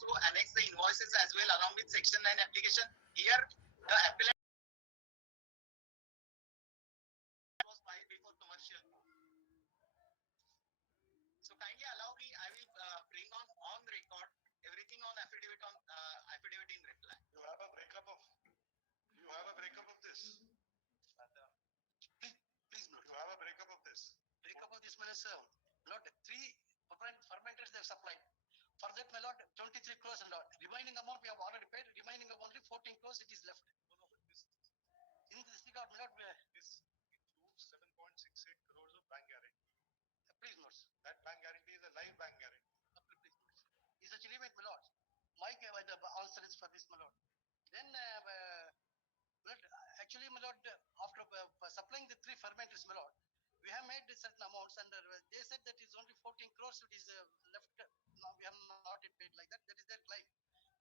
also annex the invoices as well along with Section 9 application. Here, the appellant was filed before commercial court. So kindly allow me, I will bring on record everything on affidavit in reply. You have a breakup of this. Please note. You have a breakup of this. Breakup of this, my lord, 3 fermenters they have supplied. For that, my lord, 23 crores and remaining amount we have already paid. Remaining of only 14 crores it is left. In this regard, my lord, this includes 7.68 crores of bank guarantee. Please note. That bank guarantee is a live bank guarantee. Please note. Is a limit, my lord. My answer is for this, my lord. Then, actually, my lord, after supplying the 3 fermenters, my lord, we have made certain amounts, and they said that is only 14 crores it is left. Now we have not yet paid like that. That is their claim.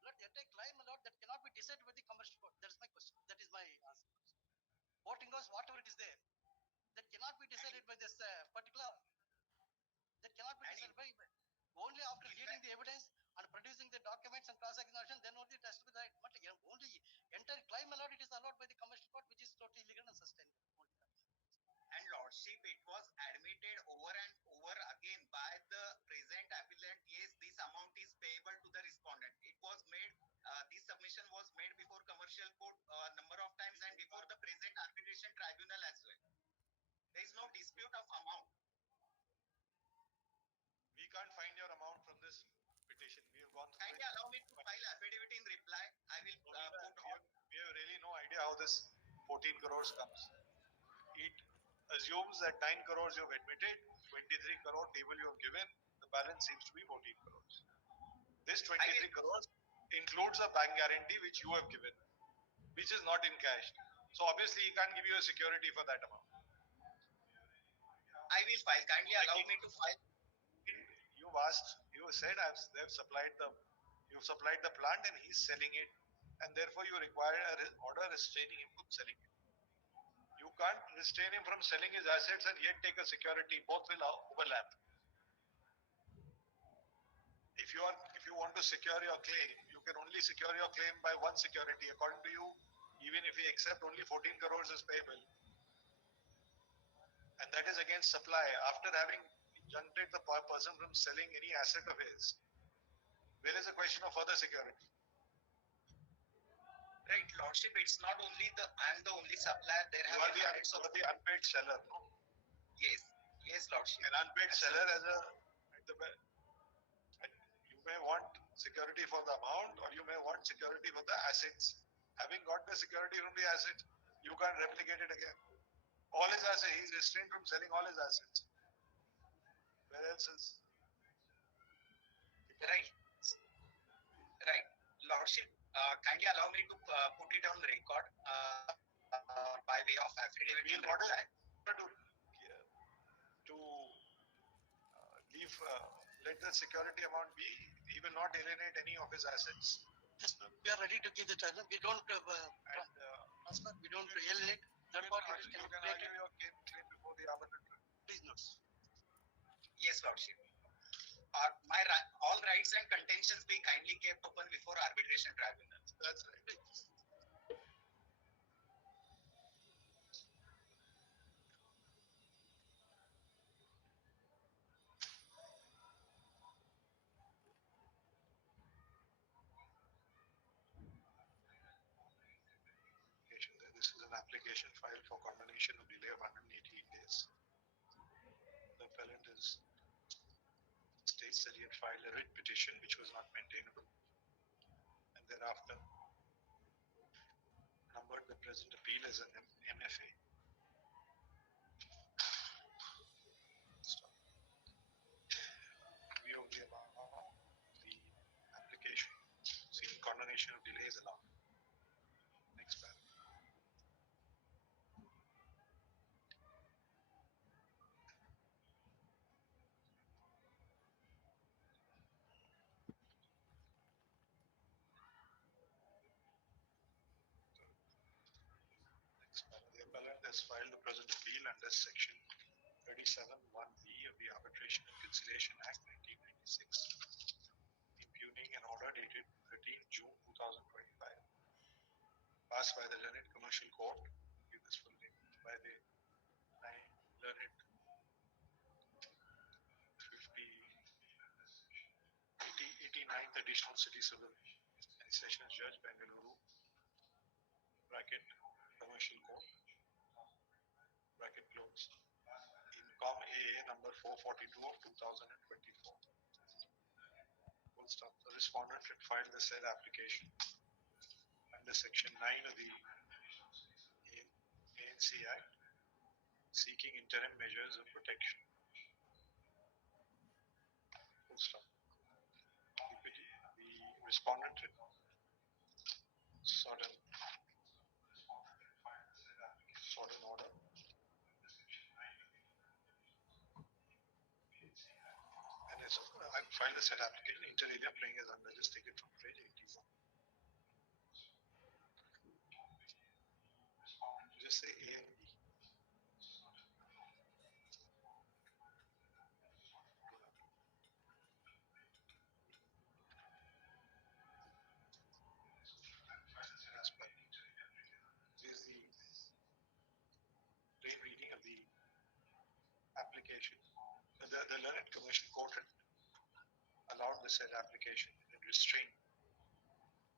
Lord, the entire claim, my lord, that cannot be decided by the commercial court. That is my question. That is my answer. Voting house, whatever it is there, that cannot be decided by this particular. That cannot be decided by only after reading the evidence and producing the documents and cross-examination. Then only it has to be right. But only entire claim, my lord, it is allowed by the commercial court, which is totally legal and sustainable. And lordship, it was admitted over and over again by the present appellant. Yes, this amount is payable to the respondent. It was made, this submission was made before commercial court number of times and before the present arbitration tribunal as well. There is no dispute of amount. We can't find your amount from this petition. We have gone through Kindly allow me to file affidavit in reply. I will we have really no idea how this 14 crores comes. It assumes that 9 crores you have admitted, 23 crore table you have given, the balance seems to be 14 crores. This 23 crores includes a bank guarantee which you have given, which is not in cash. So obviously he can't give you a security for that amount. I will file. Kindly allow me to file. You said they've supplied the plant and he's selling it, and therefore you require an order restraining him from selling it. You can't restrain him from selling his assets and yet take a security. Both will overlap. If you want to secure your claim, you can only secure your claim by one security. According to you, even if we accept only 14 crores is payable, and that is against supply, after having injuncted the person from selling any asset of his, there is a question of further security. Right, lordship, it's not only I'm the only supplier. There you are the unpaid seller, no? Yes, lordship. An unpaid seller you may want security for the amount, or you may want security for the assets. Having got the security from the asset, you can't replicate it again. All his assets, he's restrained from selling all his assets. Where else is? Right. Lordship, kindly allow me to put it on record by way of affidavit. In order to let the security amount be, he will not alienate any of his assets. Yes, we are ready to give the charge. We don't transfer. We don't alienate. That part you can argue your claim before the arbiter. Please note. Yes, lordship. All rights and contentions be kindly kept open before arbitration tribunal. That's right. This is an application filed for condemnation of delay of 118 days. The appellant states that he had filed a writ petition which was not maintainable, and thereafter numbered the present appeal as an MFA. View of the application, seeking condemnation of delay is allowed. Next paragraph. The appellant has filed the present appeal under section 37(1)(b) of the Arbitration and Conciliation Act 1996, impugning an order dated passed by the Learned Commercial Court, give this full name, by the Learned 50, 89th Additional City Civil and Sessions Judge, Bengaluru, bracket, Commercial Court, bracket close, in Com AA number 442 of 2024. Full stop. The respondent had filed the said application under Section 9 of the ANC Act, seeking interim measures of protection. Full stop. The respondent had sought an order and as I filed the said application, inter alia playing as under, just take it from page 81. Just say A and B. This is the plain reading of the application. The Learned Commercial Court had allowed the said application and restrained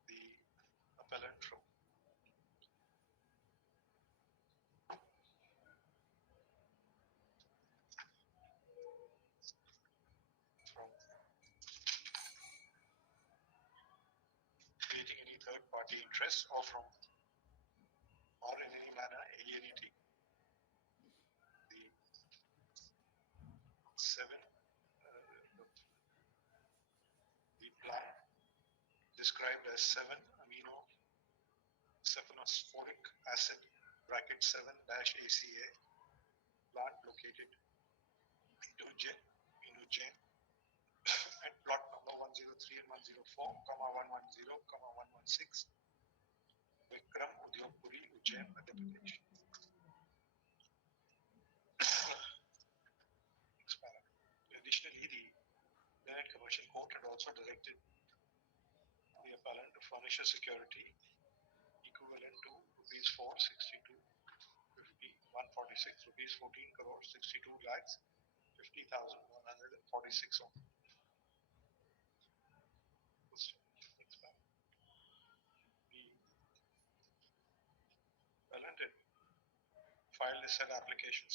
the appellant from creating any third party interest or in any manner alienating the the plan described as 7-aminocephalophoric acid bracket 7-ACA plant located in Ujjain at plot number 103 and 104, 110, 116, Vikram Udyogpuri, Ujjain, Madhya Pradesh. Additionally, the Learned Commercial Court had also directed the appellant to furnish a security equivalent to rupees 462 50 146 rupees 14 crores 62 lakhs 50,146 only. The appellant had filed a said application.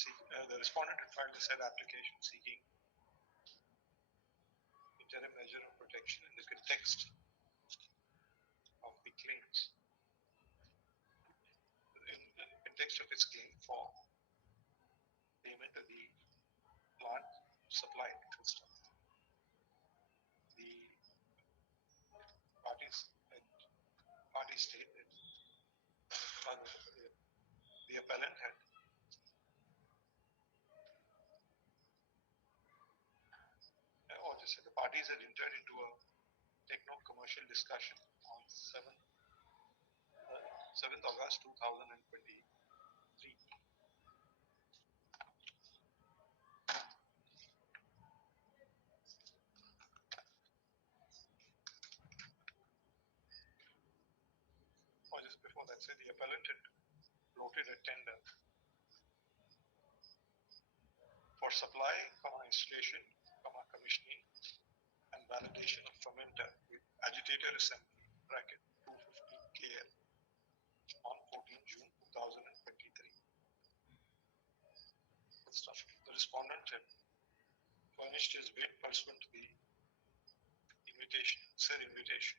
The respondent had filed a said application seeking interim measure of protection in the context of the claims, in the context of its claim for payment of the plant supply system. The parties stated the appellant had or just the parties had entered into a techno-commercial discussion on 7th August 2023. Or just before that, say the appellant had floated a tender for supply, installation, commissioning, and validation of fermenter with agitator assembly bracket 250 KL on 14 June 2023. The respondent had furnished his bid pursuant to the said invitation,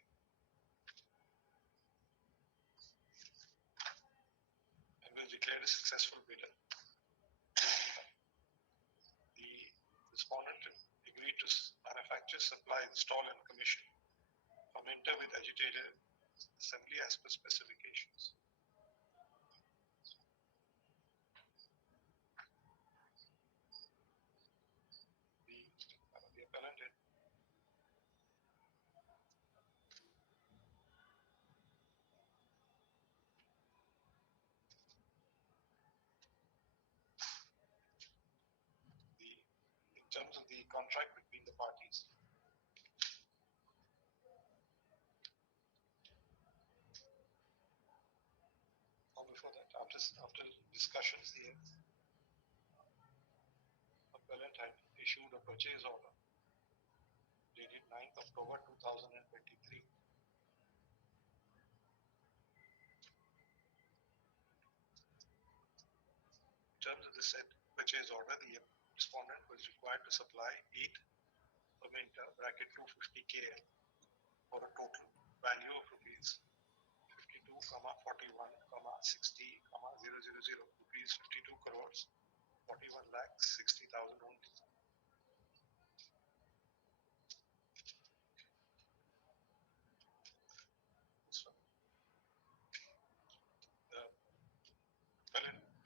and was declared a successful bidder. The respondent agreed to manufacture, supply, install, and commission fermenter with agitator assembly as per specifications. The appellant had in terms of the contract between the parties, before that, after discussions, the appellant had issued a purchase order dated 9th October 2023. In terms of the said purchase order, the respondent was required to supply 8 fermenter bracket 250 KL for a total value of rupees 52, 41, 60, 000, rupees 52 crores 41 lakhs 60,000 only. So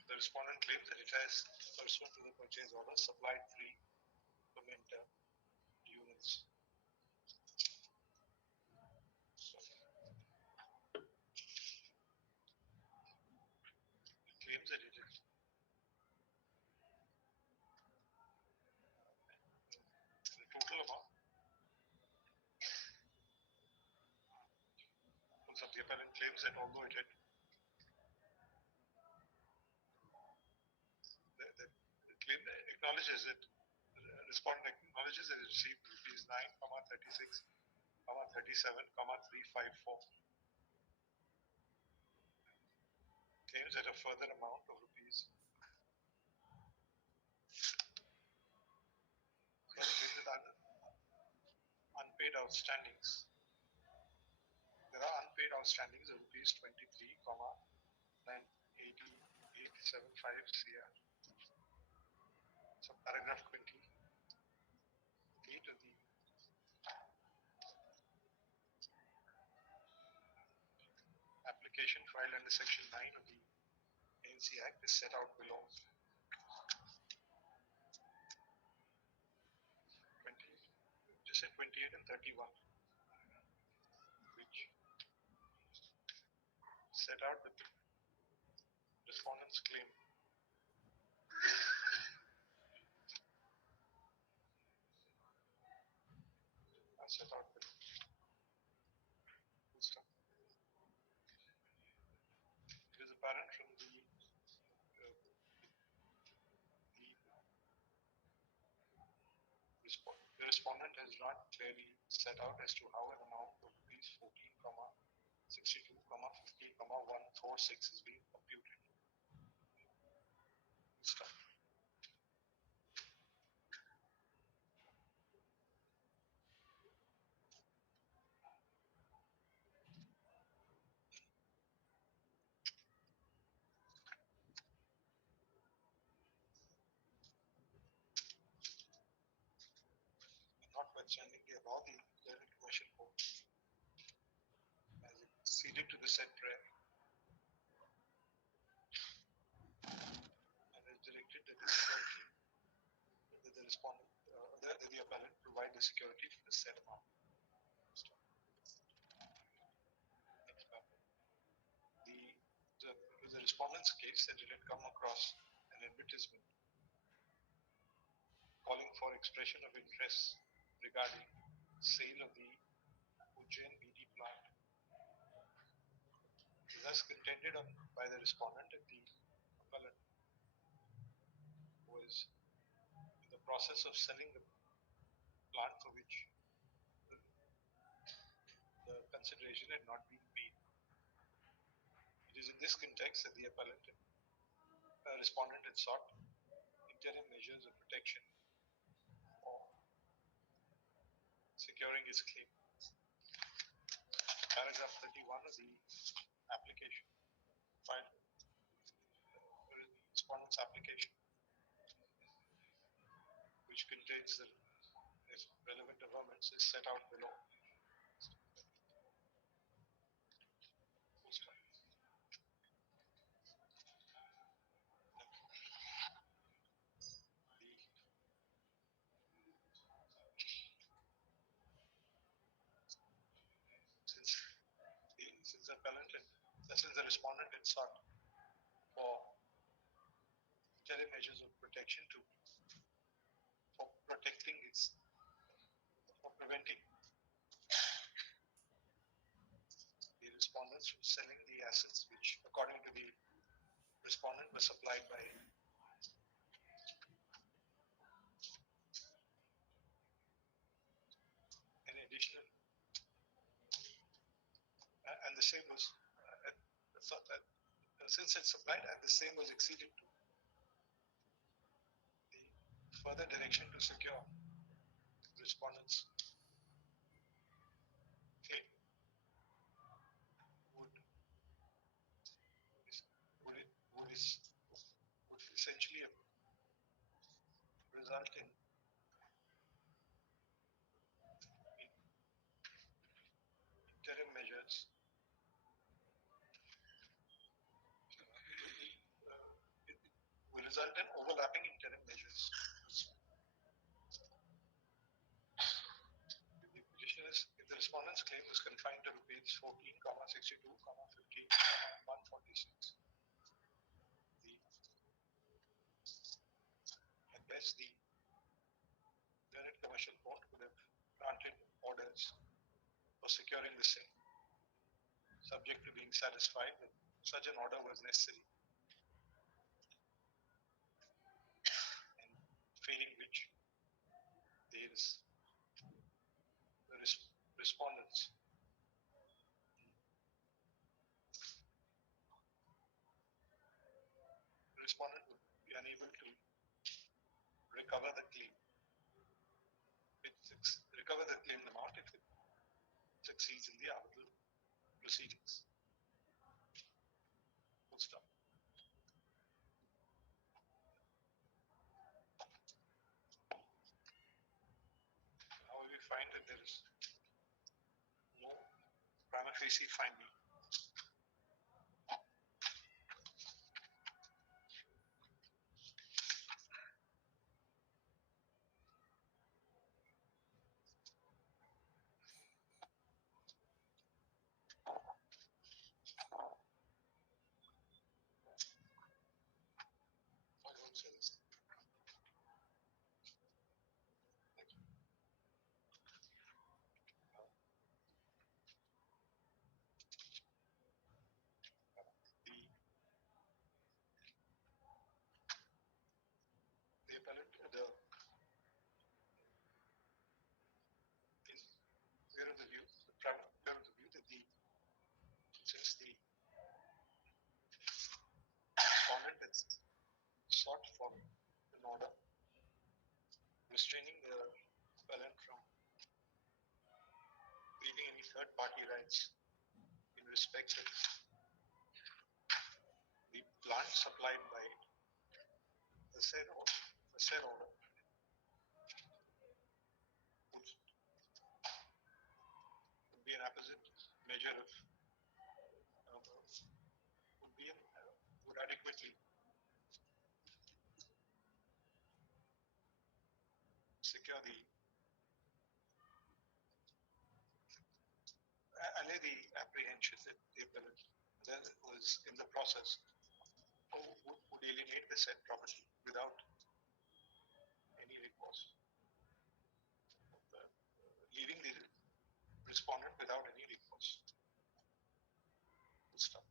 the respondent claims that it has, pursuant to the purchase order, supplied 3 fermenter units. So it claims that it is the total amount. So the appellant claims that although it had the claim acknowledges that the respondent acknowledges that it received rupees 9, 36, 37, 354. Claims that a further amount of rupees unpaid outstandings. There are unpaid outstandings of rupees 23, 988.75 CR. So paragraph 28 of the application filed under section 9 of the ANC Act is set out below. 28 and 31, which set out the respondent's claim are set out below. It is apparent from the respondent has not clearly set out as to how an amount of rupees 14, 62, 50, 146 is being computed. Notwithstanding the above, the Clearing Commercial Code has acceded to the said prayer and has directed that the respondent, that the appellant provide the security for the said amount. Next paragraph. The respondent's case that it had come across an advertisement calling for expression of interest regarding sale of the Ujjain BD plant. Thus contended on by the respondent that the appellant was in the process of selling the plant for which the consideration had not been paid. It is in this context that the appellant respondent had sought interim measures of protection for securing his claim. Paragraph 31 of the application filed, respondent's application, which contains the relevant amendments, is set out below. Since the respondent had sought for interim measures of protection for protecting its, for preventing the respondents from selling the assets which, according to the respondent was supplied by an additional, and the same was, since it's supplied and the same was exceeded to, the further direction to secure respondents claim would would it, would, is, would essentially result in interim measures. It will result in overlapping interim measures. The petition is, if the respondent's claim is confined to rupees 14, 62, 15, 146, the, at best the learned commercial court would have granted orders for securing the same, subject to being satisfied that such an order was necessary, and failing which there is the respondents respondent would be unable to recover the claim. Recover the claim amount if it succeeds in the arbitral proceedings. Full stop. However, we find that there is no prima facie finding for road service. The appellant, in clear of the view, the private clear of the view that since the respondent has sought for an order restraining the appellant from waiving any third party rights in respect of the plant supplied by the said order would be an apposite measure of would adequately secure the allay the apprehension that the appellant was in the process would alienate the said property without any recourse, leaving the respondent without any recourse. Full stop.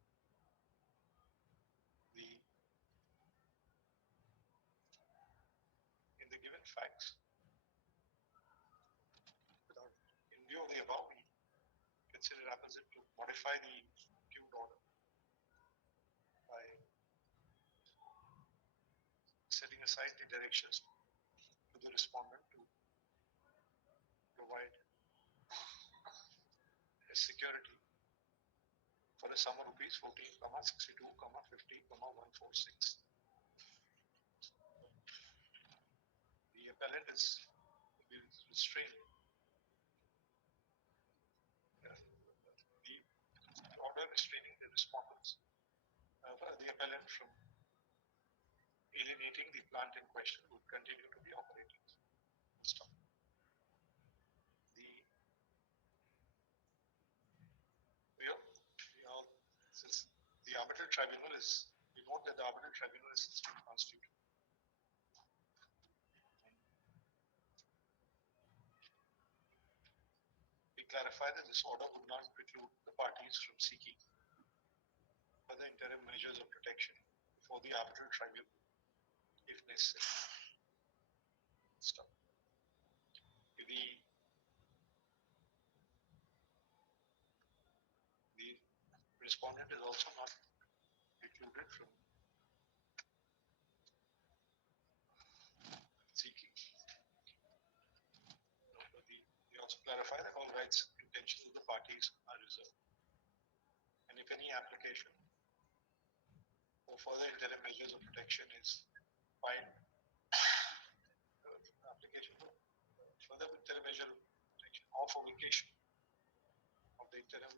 In the given facts, in view of the above, we consider apposite to modify the impugned order by setting aside the directions to the respondent to provide a security for a sum of rupees 14, 62, 50, 146. The appellant is restrained. The order restraining the respondents, the appellant from alienating the plant in question would continue to be operated. Stop. The since the arbitral tribunal is, we note that the arbitral tribunal is been constituted. We clarify that this order would not preclude the parties from seeking further interim measures of protection before the arbitral tribunal if necessary. Stop. The respondent is also not precluded from seeking. They also clarify that all rights and intentions of the parties are reserved. And if any application for further interim measures of protection is filed, application for further interim measure of protection or for vacation of the interim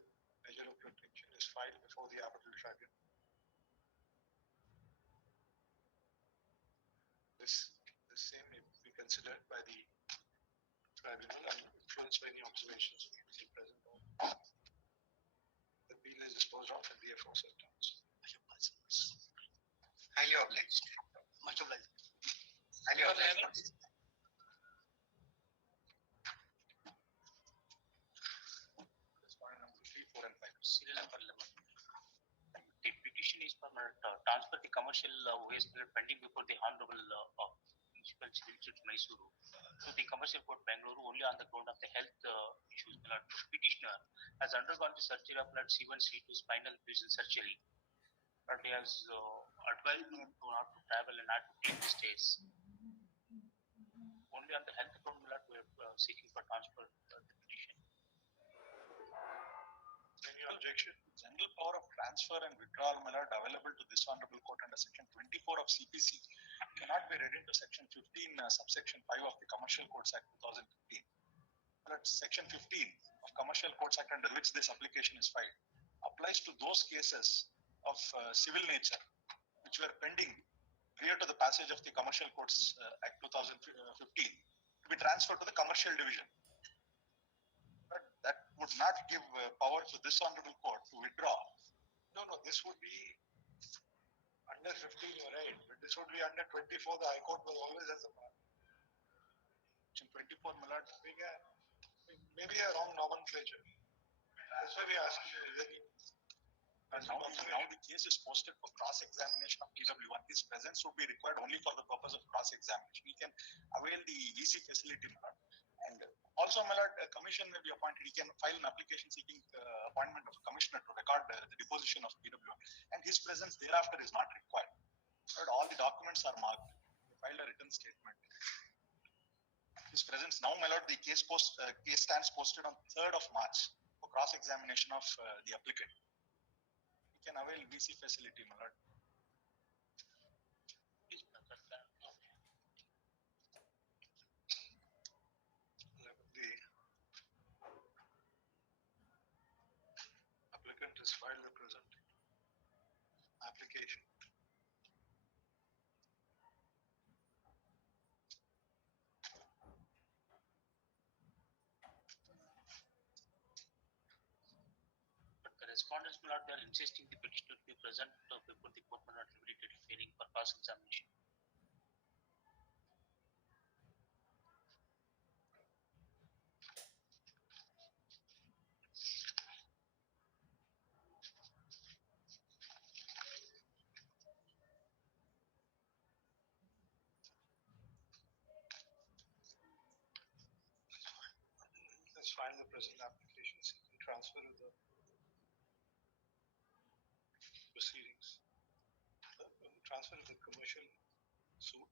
measure of protection is filed before the arbitral tribunal. This same may be considered by the tribunal and influenced by any observations previously present on. The appeal is disposed of in the aforesaid terms. Highly obliged. Much obliged. Highly obliged. Corresponding number 3, 4, and 5. Serial number 11. The petition is for transfer the commercial waste pending before the Honorable Municipal Civil Judge Mysuru to the Commercial Court Bangalore only on the ground of the health issues. The petitioner has undergone the surgery of C1 C2 spinal fusion surgery, but he has advised not to travel and not to take the stays. Only on the health ground we are seeking for transfer the petition. Any objection? General power of transfer and withdrawal available to this honorable court under section 24 of CPC cannot be read into section 15 subsection 5 of the Commercial Courts Act 2015. Section 15 of Commercial Courts Act under which this application is filed applies to those cases of civil nature which were pending prior to the passage of the Commercial Courts Act 2015 to be transferred to the commercial division. But that would not give power to this honorable court to withdraw. No, this would be under 15, you're right, but this would be under 24. The High Court was always as a power. Section 24, maybe a wrong nomenclature. That's why we ask you, is there any. And now the case is posted for cross-examination of PW1. His presence would be required only for the purpose of cross-examination. We can avail the VC facility, and also, a commission may be appointed. He can file an application seeking appointment of a commissioner to record the deposition of PW1, and his presence thereafter is not required. But all the documents are marked. He filed a written statement. His presence now, the case stands posted on 3rd of March for cross-examination of the applicant. He can avail VC facility, my lord. The applicant has filed the present application. Respondents will not be insisting the petitioner to be present before the court will not immediately hearing for cross examination. Let's find the present application seeking transfer of the proceedings. Transfer of the commercial suit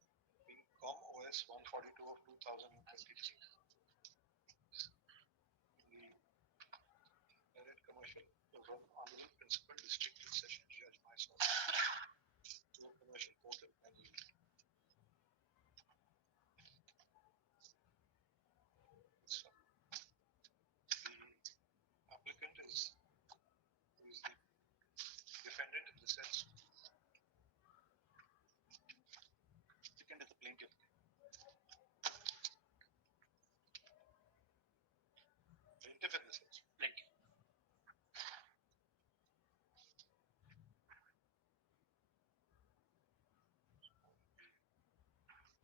being COM OS 142 of 2023. The direct commercial from Honorable Principal District and Session Judge Mysore to a commercial court in Bangalore. The applicant is the defendant in the sense. Applicant is the plaintiff. Plaintiff in the sense. Plaintiff.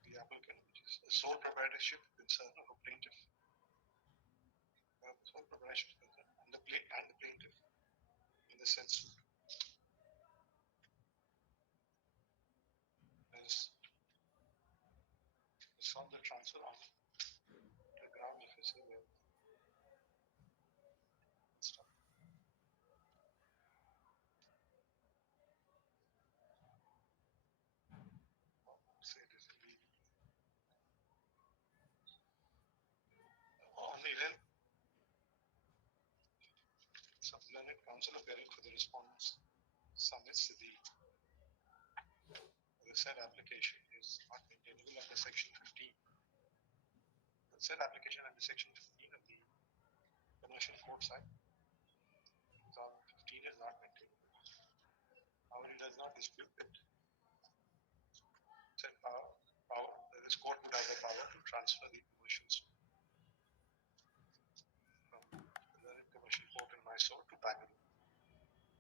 The applicant, which is a sole proprietorship concern of a plaintiff. Sole proprietorship concern and the plaintiff in the sense. saw the transfer on the ground officer where stop. Say it is illegal. On the 11th, some learned counsel appearing for the respondents submits the said application is not maintainable under section 15. The said application under section 15 of the Commercial Courts Act 2015 is not maintainable. However, it does not dispute that said power this court would have the power to transfer the commercials from the learned commercial court in Mysore to Bangalore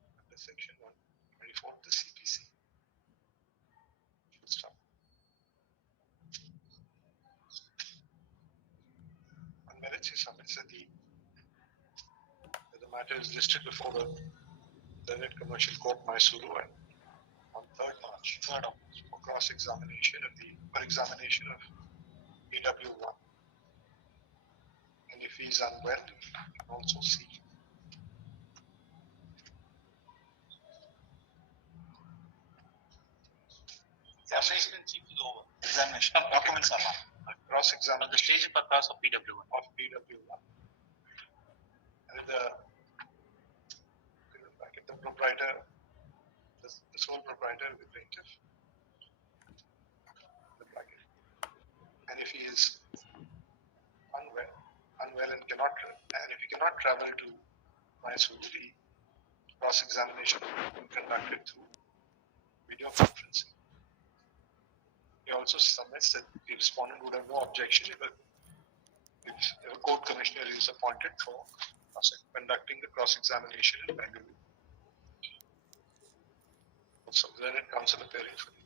under section 124 of the CPC. Stop. On merits, he submits that the matter is listed before the learned commercial court Mysuru on 3rd March for cross-examination for examination of AW1. And if he is unwell, he can also seek examination in chief is over. Examination of documents are not. Cross-examination. The stage for cross of PW1. Of PW1. And the proprietor, the sole proprietor of the plaintiff, the bracket. And if he is unwell and if he cannot travel to Mysore, the cross-examination will be conducted through video conferencing. He also submits that the respondent would have no objection if a court commissioner is appointed for conducting the cross-examination in Bangalore. Also, learned counsel appearing for the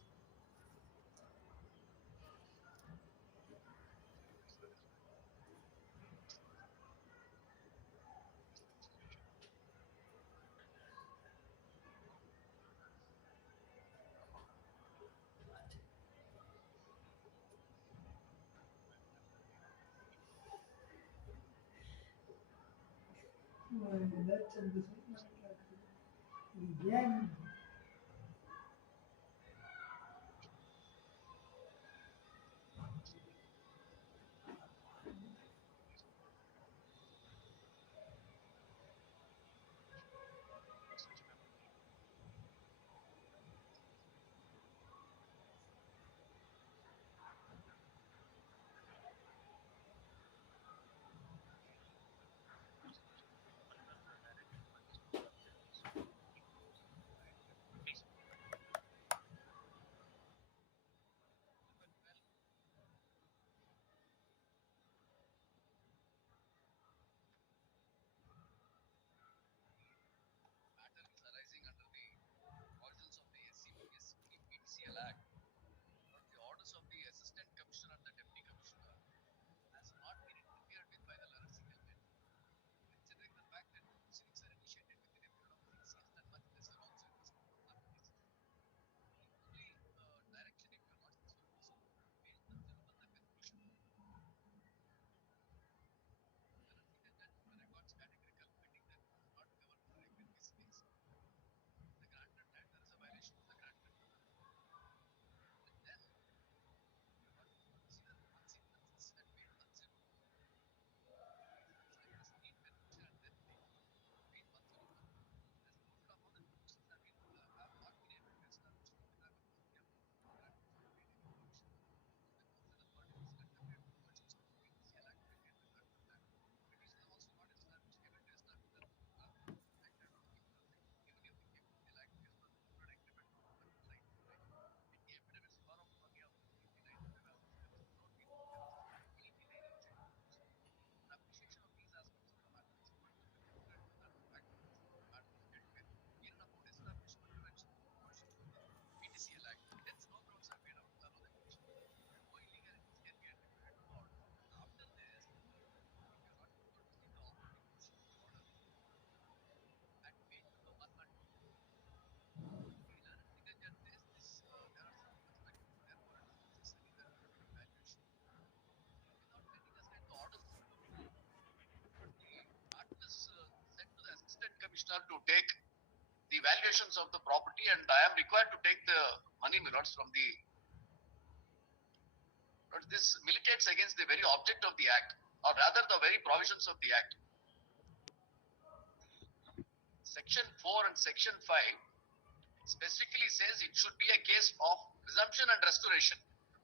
take the valuations of the property, and I am required to take the money, my lords, from the. But this militates against the very object of the act, or rather the very provisions of the act. Section 4 and Section 5 specifically says it should be a case of presumption and restoration,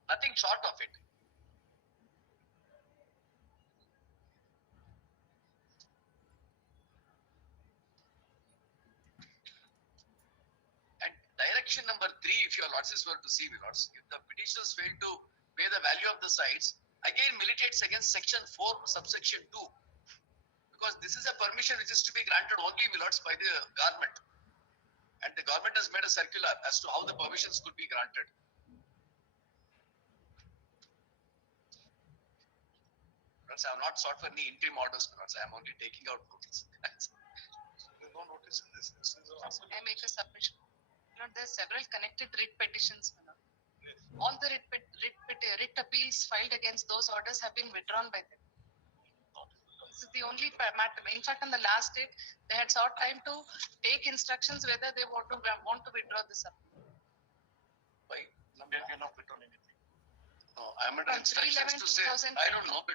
nothing short of it. And direction number 3, if your lordships were to see, my lords, if the petitioners fail to pay the value of the sites, again militates against Section 4, subsection 2. Because this is a permission which is to be granted only, my lords, by the government. And the government has made a circular as to how the permissions could be granted. I have not sought for any interim orders, my lords. I am only taking out notice. There's no notice in this. This is I make a submission. There are several connected writ petitions. yes. All the writ appeals filed against those orders have been withdrawn by them. This is the only matter. In fact, on the last date, they had sought time to take instructions whether they want to withdraw this appeal. Why? We are not withdrawn anything. No, I am under On instructions to say, 3/11/2020. I don't know, but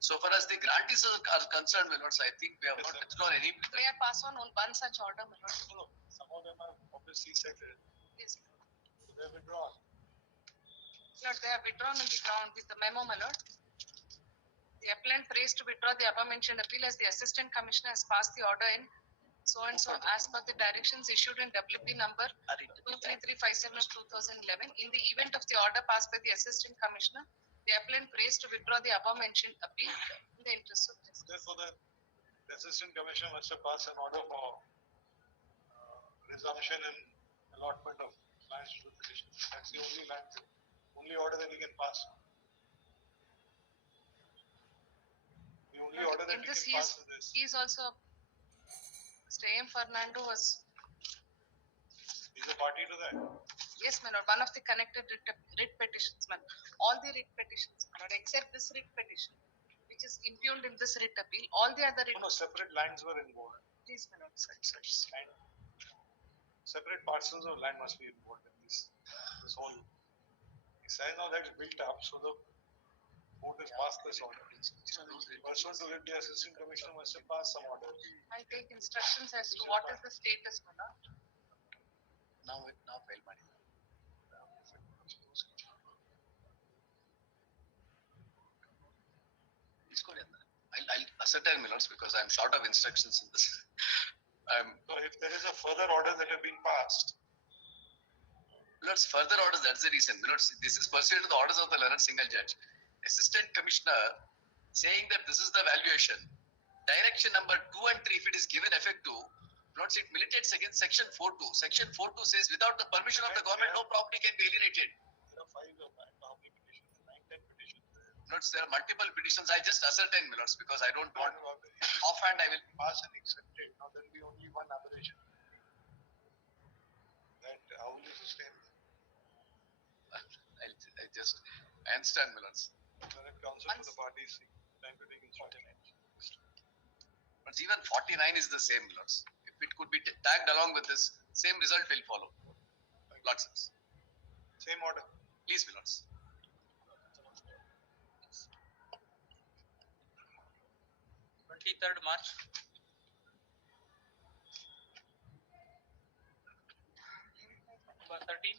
so far as the grantees are concerned, my lords, I think we have Yes, not sir. withdrawn any. May I pass on one such order, my lord? No, some of them are obviously said that Yes. they have withdrawn. Lord, they have withdrawn on the ground with the memo, my lord. The appellant prays to withdraw the above mentioned appeal as the assistant commissioner has passed the order in so and so as per the directions issued in WP number 23357 of 2011. In the event of the order passed by the assistant commissioner, the appellant prays to withdraw the above mentioned appeal in the interest of justice. Therefore, the assistant commissioner must have passed an order for resumption and allotment of lands to the petition. That's the only order that he can pass. The only order that In he this, can pass is this. he is also Mr. A.M. Fernando was He's a party to that. yes, my lord, one of the connected writ petitions, man. All the writ petitions, my lord, except this writ petition, which is impugned in this writ appeal. All the other writ No, separate lands were involved. please, my lord. And separate parcels of land must be involved in this whole. He says now that's built up, so the court has passed this order. Pursuant to it, the assistant commissioner must have passed some orders. I take instructions as to what is the status, my lord. Now fail money. It's good. I'll ascertain, my lords, because I'm short of instructions in this. So if there is a further order that have been passed, Lords, further orders, that's the reason. Lords, this is pursuant to the orders of the learned single judge. Assistant commissioner saying that this is the valuation. Direction number 2 and 3, if it is given effect to, Lords, it militates against section 4.2. Section 4.2 says without the permission of the government, no property can be alienated. there are 5 of that, how many petitions? 9, 10 petitions. Lords, there are multiple petitions. I just ascertain, my lords, because I don't want. If Offhand, I will. pass and accepted, now there will be only one aberration. That how will you sustain? I just understand, my lords. Senate counsel for the parties time to take instruction. But even 49 is the same, my lords. If it could be tagged along with this, same result will follow. Lords, Same order. please, my lords. 23rd March. Number 13.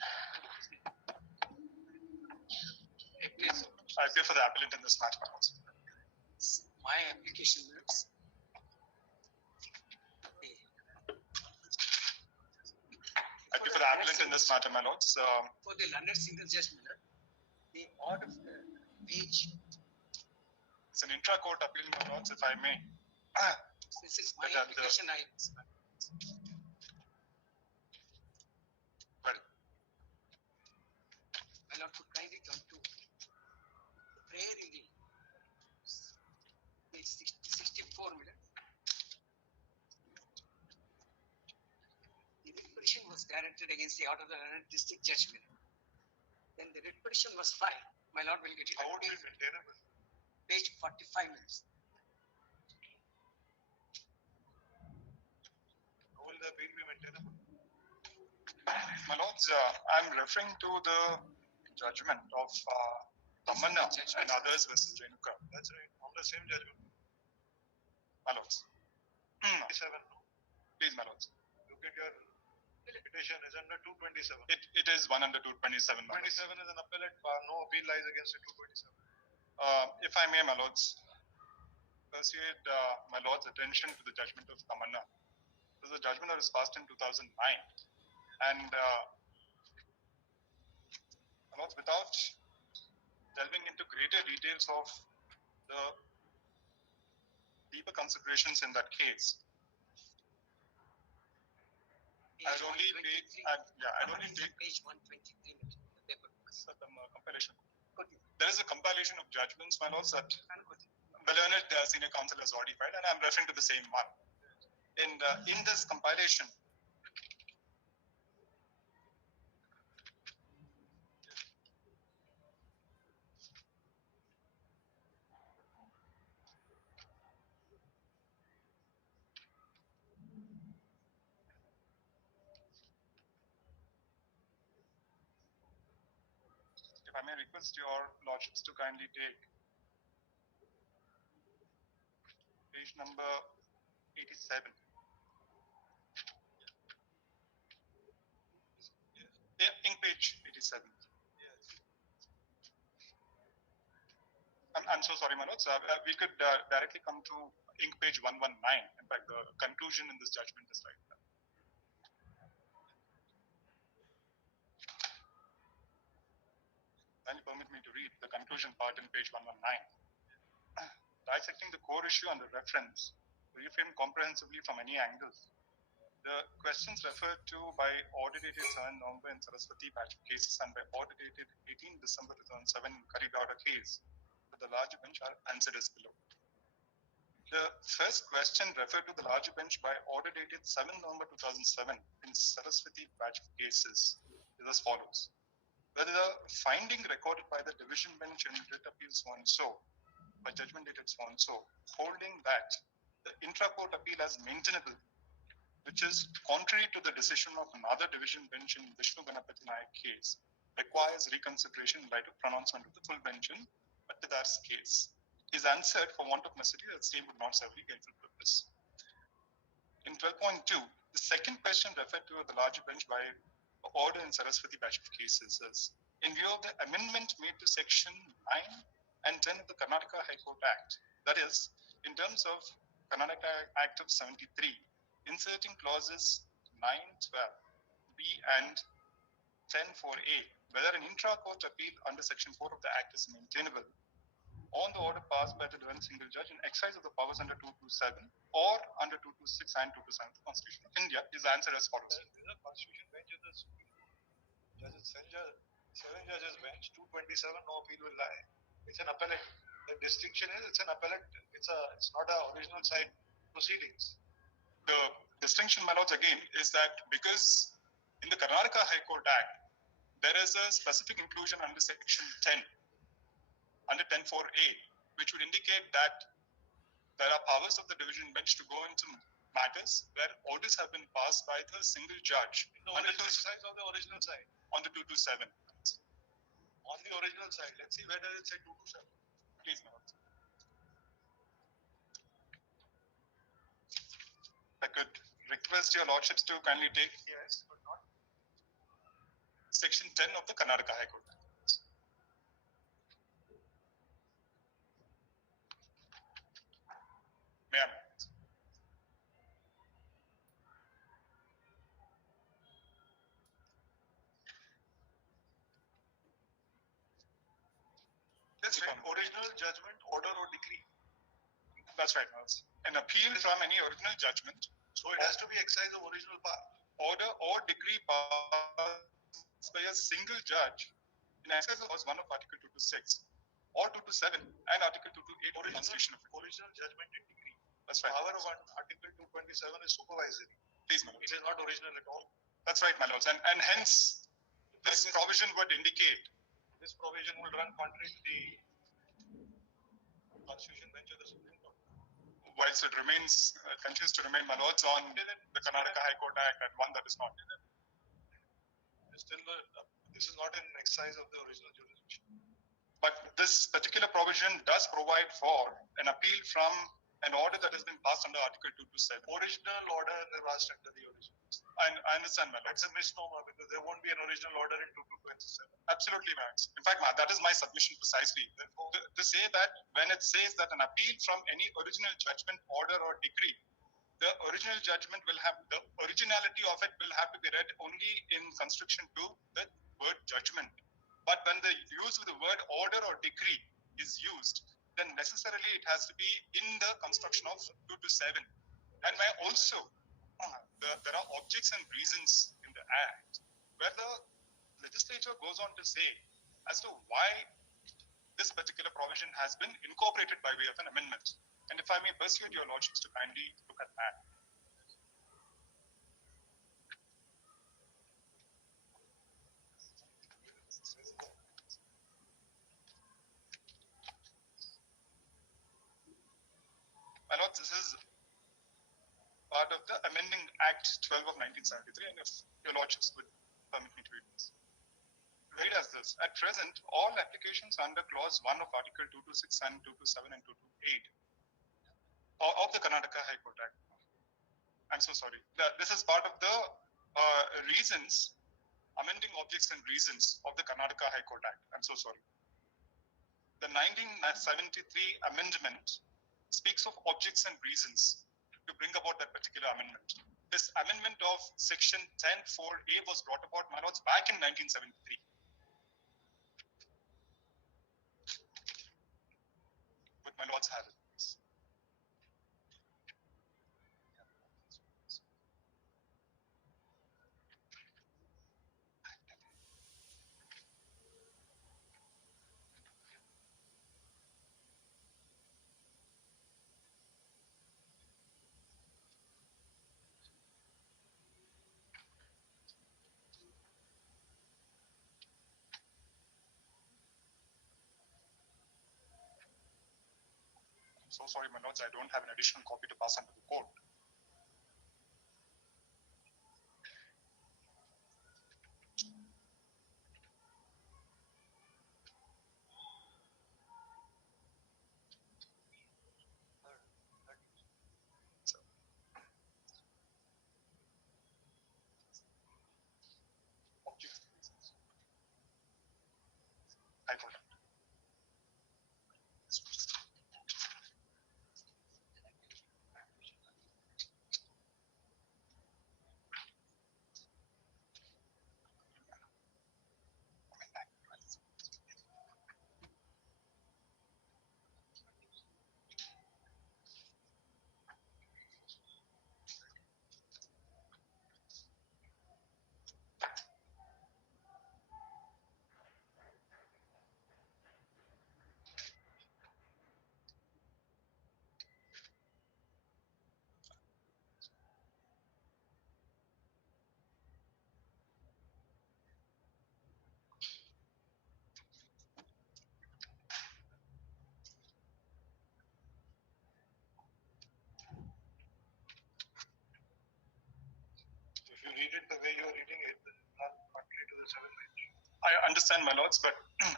Please. I appear for the appellant in this matter. My application minutes. I appear for the appellant in this matter, my lords. For the learned single judgment, the order page. It's an intra-court appeal, my lords, if I may. This is my But, application. My lord, could kindly come to prayer in the page 64 minutes. The writ petition was granted against the order of the learned district judgment. Then the writ petition was filed. My lord will get it. How would be maintainable? Page 45 minutes. How will the appeal be maintainable? My lords, I'm referring to the judgment of Tamanna and others versus Renuka. That's right. On the same judgment. My lords. 7. Please, my lords. Look at your petition is under 227. It is 1 under 227. 27 is an appellate bar. No appeal lies against the 227. If I may, my lords, persuade my lord's attention to the judgment of Tamanna. This is a judgment that was passed in 2009. And my lords, without delving into greater details of the deeper considerations in that case, I'd only take page 123 the paper. Compilation. There is a compilation of judgments, my lords, that the learned senior counsel has already filed, and I'm referring to the same one. And in this compilation, if I may request your lordships to kindly take page number 87. Yeah, ink page 87. I'm so sorry, my lords. We could directly come to ink page 119. In fact, the conclusion in this judgment is right there. Kindly permit me to read the conclusion part in page 119. Dissecting the core issue under reference, reframe comprehensively from any angles. The questions referred to by order dated 7 November in Saraswati batch of cases and by order dated 18 December 2007 in Karigowda case with the larger bench are answered as below. The first question referred to the larger bench by order dated 7 November 2007 in Saraswati batch of cases is as follows. Whether the finding recorded by the division bench in writ appeal so and so, by judgment dated so and so, holding that the intra-court appeal as maintainable, which is contrary to the decision of another division bench in Vishnu Ganapati Nayak case, requires reconsideration in light of pronouncement of the full bench in Pattidar's case, is answered for want of necessity that same would not serve the gainful purpose. In 12.2, the second question referred to the larger bench by order in Saraswati batch of cases is, in view of the amendment made to section 9 and 10 of the Karnataka High Court Act, that is, in terms of Karnataka Act of 73, inserting clauses 9, 12, B and 10 4A, whether an intra-court appeal under section 4 of the Act is maintainable on the order passed by the Divine Single Judge in exercise of the powers under 227 or under 226 and 227 of the Constitution of India is answered as follows. There is a Constitution bench in the Supreme Court. Judges, 7 judges bench, 227, no appeal will lie. It's an appellate. The distinction is it's an appellate. It's not a original side proceedings. The distinction, my lords, again, is that because in the Karnataka High Court Act, there is a specific inclusion under section 10, under 10.4a, which would indicate that there are powers of the division bench to go into matters where orders have been passed by the single judge under the exercise of the original side. On the 227. On the original side. Let's see where does it say 227. Please, my lords. I could request your lordships to kindly take yes, but not section 10 of the Karnataka High Court. May I? That's right. Original judgment, order or decree. That's right, Lords. An appeal from any original judgment. So it has to be exercise of original power. Order or decree passed by a single judge in exercise of clause 1 of Article 226 or 227 and Article 228 of the Constitution of India. Original judgment and decree. That's right. Power of Article 227 is supervisory. Please, my lords. It is not original at all. That's right, my lords. And hence, this provision would indicate. This provision will run contrary to the Constitution bench of the Supreme Court. whilst it remains, continues to remain, my lords, on the Karnataka High Court Act and one that is not. Still, this is not an exercise of the original jurisdiction. But this particular provision does provide for an appeal from an order that has been passed under Article 227. Original order never passed under the original. I understand, my lord. That's a misnomer because there won't be an original order in 2227. Absolutely, Max. In fact, that is my submission precisely. To say that when it says that an appeal from any original judgment, order, or decree, the original judgment will have, the originality of it will have to be read only in construction to the word judgment. But when the use of the word order or decree is used, then necessarily it has to be in the construction of 227. And may also, there are objects and reasons in the Act where the legislature goes on to say as to why this particular provision has been incorporated by way of an amendment. And if I may persuade your lordships to kindly look at that. My lords, this is part of the Amending Act 12 of 1973, and if your lordships would permit me to read this. Read as this. At present, all applications under Clause 1 of Article 226 and 227 and 228 of the Karnataka High Court Act. I'm so sorry. This is part of the reasons, amending objects and reasons of the Karnataka High Court Act. I'm so sorry. The 1973 amendment speaks of objects and reasons to bring about that particular amendment. This amendment of Section 10(4)A was brought about, my lords, back in 1973. But my lords have it. So sorry, my lords, I don't have an additional copy to pass on to the court. High Court. If you read it the way you are reading it, not contrary to the 7th page. I understand, my lords, but then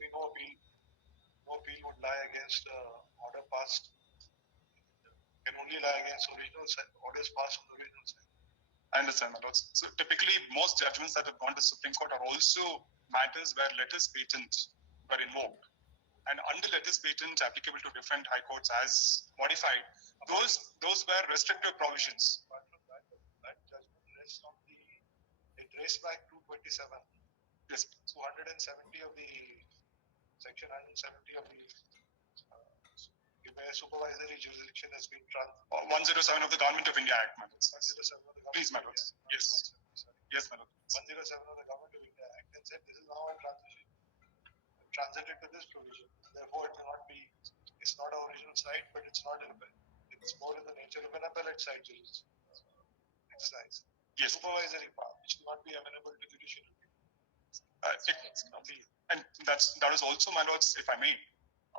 we no appeal would lie against order passed. Can only lie against orders passed on the original side. I understand, my lords. So typically, most judgments that have gone to Supreme Court are also matters where letters patent were invoked. And under letters patent applicable to different high courts as modified, those were restrictive provisions. Apart from that judgment rests on it rests back 227. Yes. So 170 of the section 170 of the supervisory jurisdiction has been 107 of the Government of India Act, my lords. 107 of the Government Please, my lords. Yes. Yes, my lord. 107 of the Government of India Act and said this is now a transition. Transited to this provision. Therefore, it may not be, it's not our original site, but it's not it's more in the nature of an appellate site exercise. Yes. Supervisory power, which cannot be amenable to judicial review. And that is also, my lords, if I may,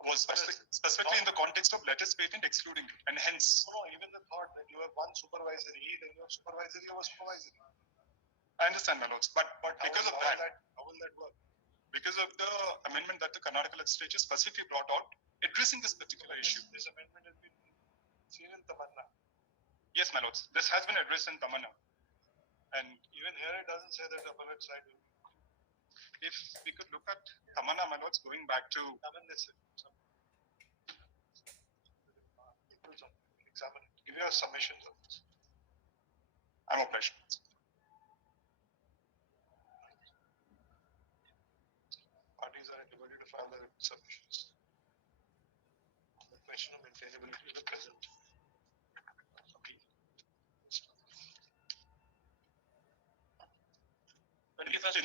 was specifically in the context of letters patent excluding it, and hence. No, even the thought that you have one supervisory, then you have supervisory over supervisory. I understand, my lords, but because of that, how will that work? Because of the amendment that the Karnataka legislature specifically brought out addressing this particular issue. This amendment has been seen in Tamanna. Yes, my lords, this has been addressed in Tamanna, and even here it doesn't say that the appellate side will. If we could look at Tamanna, my lords, going back to. Examine it. Give your submissions of this. I'm obliged. Parties are at liberty to file their submissions. The question of maintainability of the present appeal. 21st.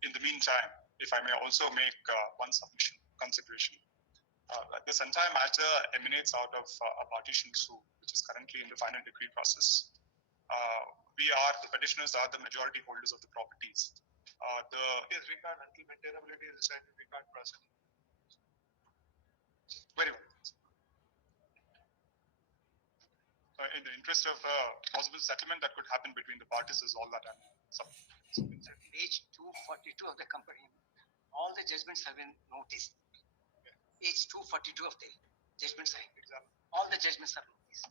In the meantime, if I may also make one submission consideration. This entire matter emanates out of a partition suit, which is currently in the final decree process. The petitioners are the majority holders of the properties. Yes, we can't, until maintainability is decided, we can't proceed. Very well. In the interest of possible settlement that could happen between the parties is all that I'm submitting. Page 242 of the company, all the judgments have been noticed. Page 242 of the judgment sign. All the judgments are noticed.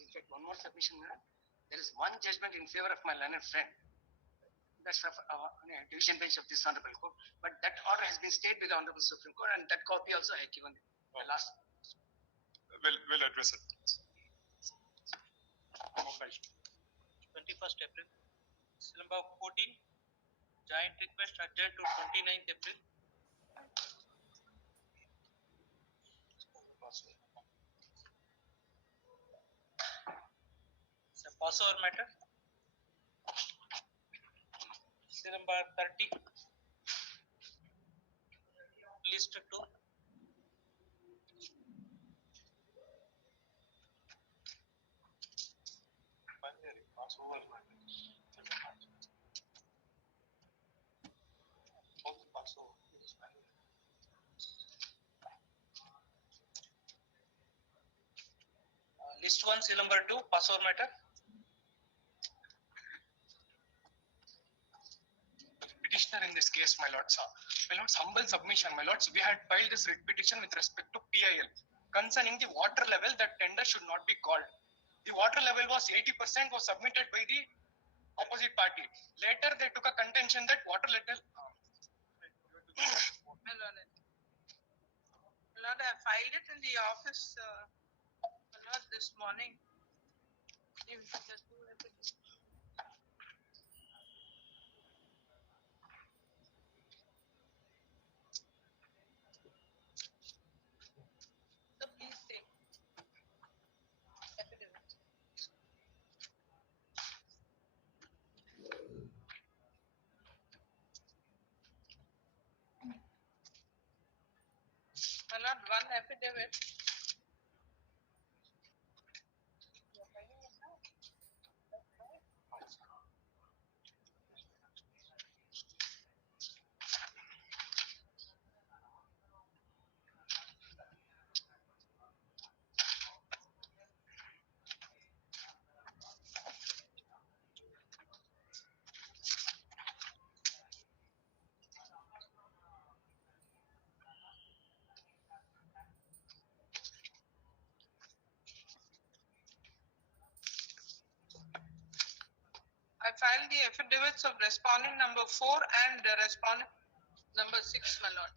In fact, one more submission, madam. There is one judgment in favor of my learned friend. That's a division bench of this honorable court. But that order has been stayed with the honorable Supreme Court, and that copy also I have given the last. We'll address it. I'm obliged. 21st April. Number 14. Joint request adjourned to 29th April. It's a passover matter. Number 30. List 2. List 1, seal number 2, passover matter. Petitioner in this case, my lords, humble submission, my lords, we had filed this writ petition with respect to PIL concerning the water level that tender should not be called. The water level was 80% was submitted by the opposite party. Later, they took a contention that water level. Lord, I filed it in the office this morning. So please take affidavit. Not one affidavit. I filed the affidavits of respondent number 4 and respondent number 6, my lord.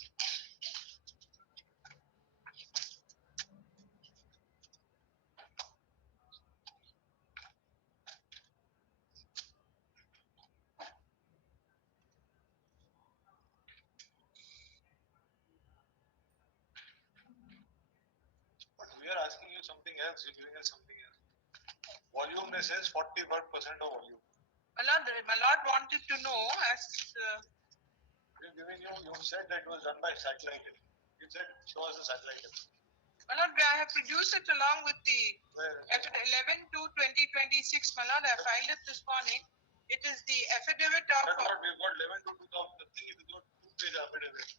But we are asking you something else, you're giving us something else. Volume, this is 41% of volume. My lord wanted to know as You said that it was done by satellite. You said show us the satellite. my lord, I have produced it along with the after 11/2/2026, my lord, I filed it this morning. It is the affidavit of That's what we've got 11 to 2000. The thing is, we've got 2-page affidavit.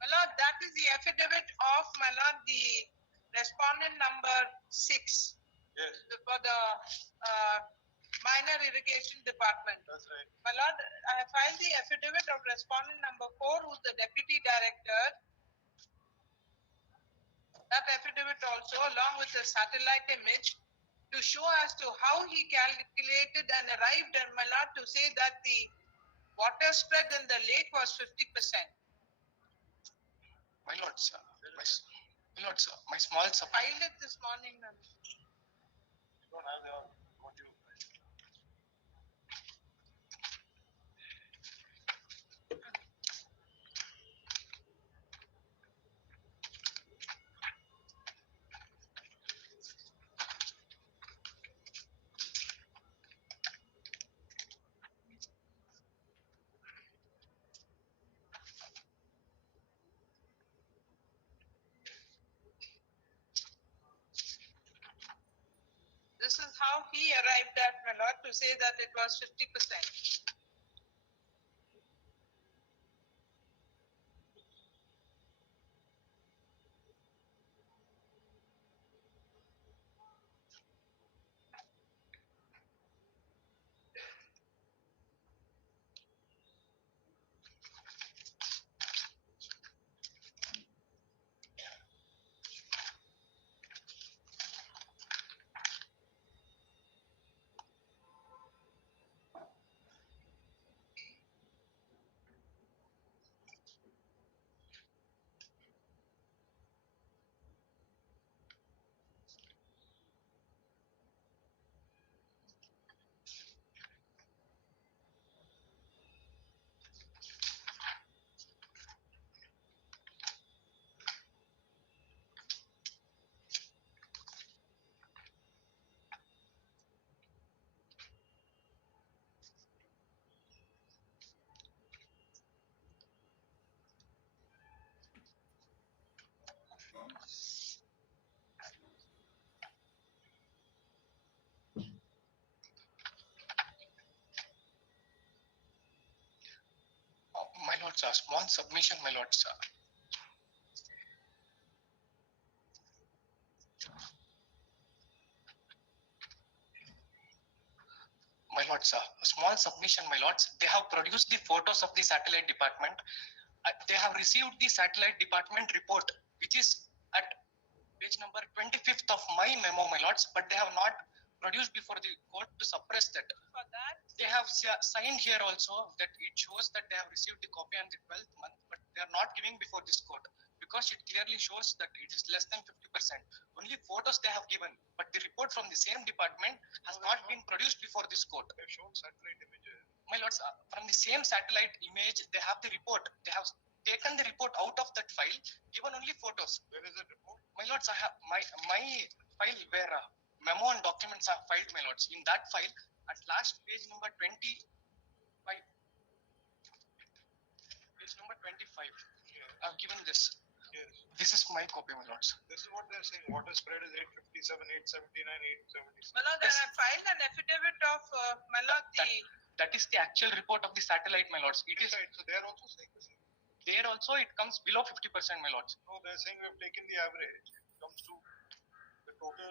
My lord, that is the affidavit of, my lord, the respondent number 6. Yes. For the minor irrigation department. That's right. My lord, I have filed the affidavit of respondent number 4, who's the deputy director. That affidavit also, along with the satellite image, to show as to how he calculated and arrived, and my lord, to say that the water spread in the lake was 50%. My lord, sir. My lord, sir. My small Filed it this morning, ma'am. Don't have the what you. This is how he arrived at, my lord, to say that it was 50%. my lord, sir. Small submission, my lord, sir. My lord, sir. A small submission, my lords. They have produced the photos of the satellite department. They have received the satellite department report, which is at page number 25th of my memo, my lords, but they have not produced before the court to suppress that. For that, They have signed here also that it shows that they have received the copy on the 12th month, but they are not giving before this court because it clearly shows that it is less than 50%. Only photos they have given, but the report from the same department has not been produced before this court. They've shown satellite images. My lords, from the same satellite image, they have the report. They have taken the report out of that file, given only photos. Where is the report? My lords, I have my file where memo and documents are filed, my lords. In that file, at last page number 25, page number 25, I've given this. Yes. This is my copy, my lords. This is what they're saying. Water spread is 857, 879, 876. my lord, Yes. I have filed an affidavit of, my lord, That is the actual report of the satellite, my lords. It is right. So they're also saying the same. there also. It comes below 50%, my lords. No, they're saying we've taken the average. It comes to the total.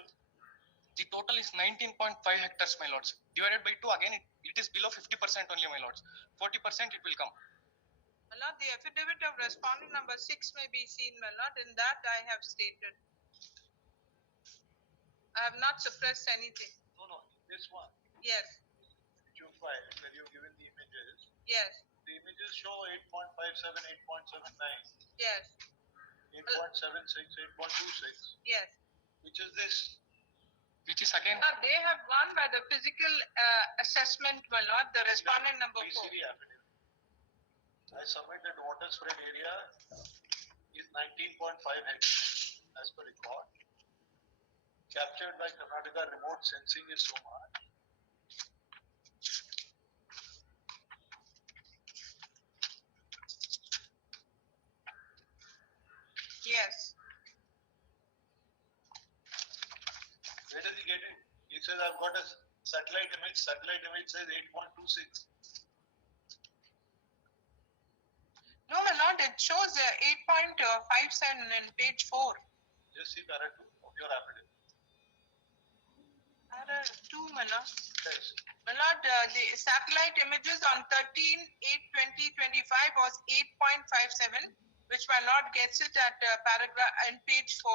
The total is 19.5 hectares, my lords. Divided by 2, again, it is below 50% only, my lords. 40% it will come. my lord, the affidavit of respondent number 6 may be seen, my lord. In that I have stated. I have not suppressed anything. No, this one. Yes, You file where you've given the images. yes, The images show 8.57, 8.79, yes, 8.76, 8.26. yes. Which is this? Which is again, They have gone by the physical assessment, my lord, the respondent number 4. Please see the affidavit. I submit that water spread area is 19.5 hectares as per record. Captured by Karnataka remote sensing is so much. Yes. Where does he get it? He says I've got a satellite image. Satellite image says 8.26. No, my lord, lord, it shows 8.57 in page 4. Just see para 2 of your affidavit. Para 2, my lord. Yes. My lord, the satellite images on 13/8/2025 was 8.57, which my lord gets it at paragraph in page 4.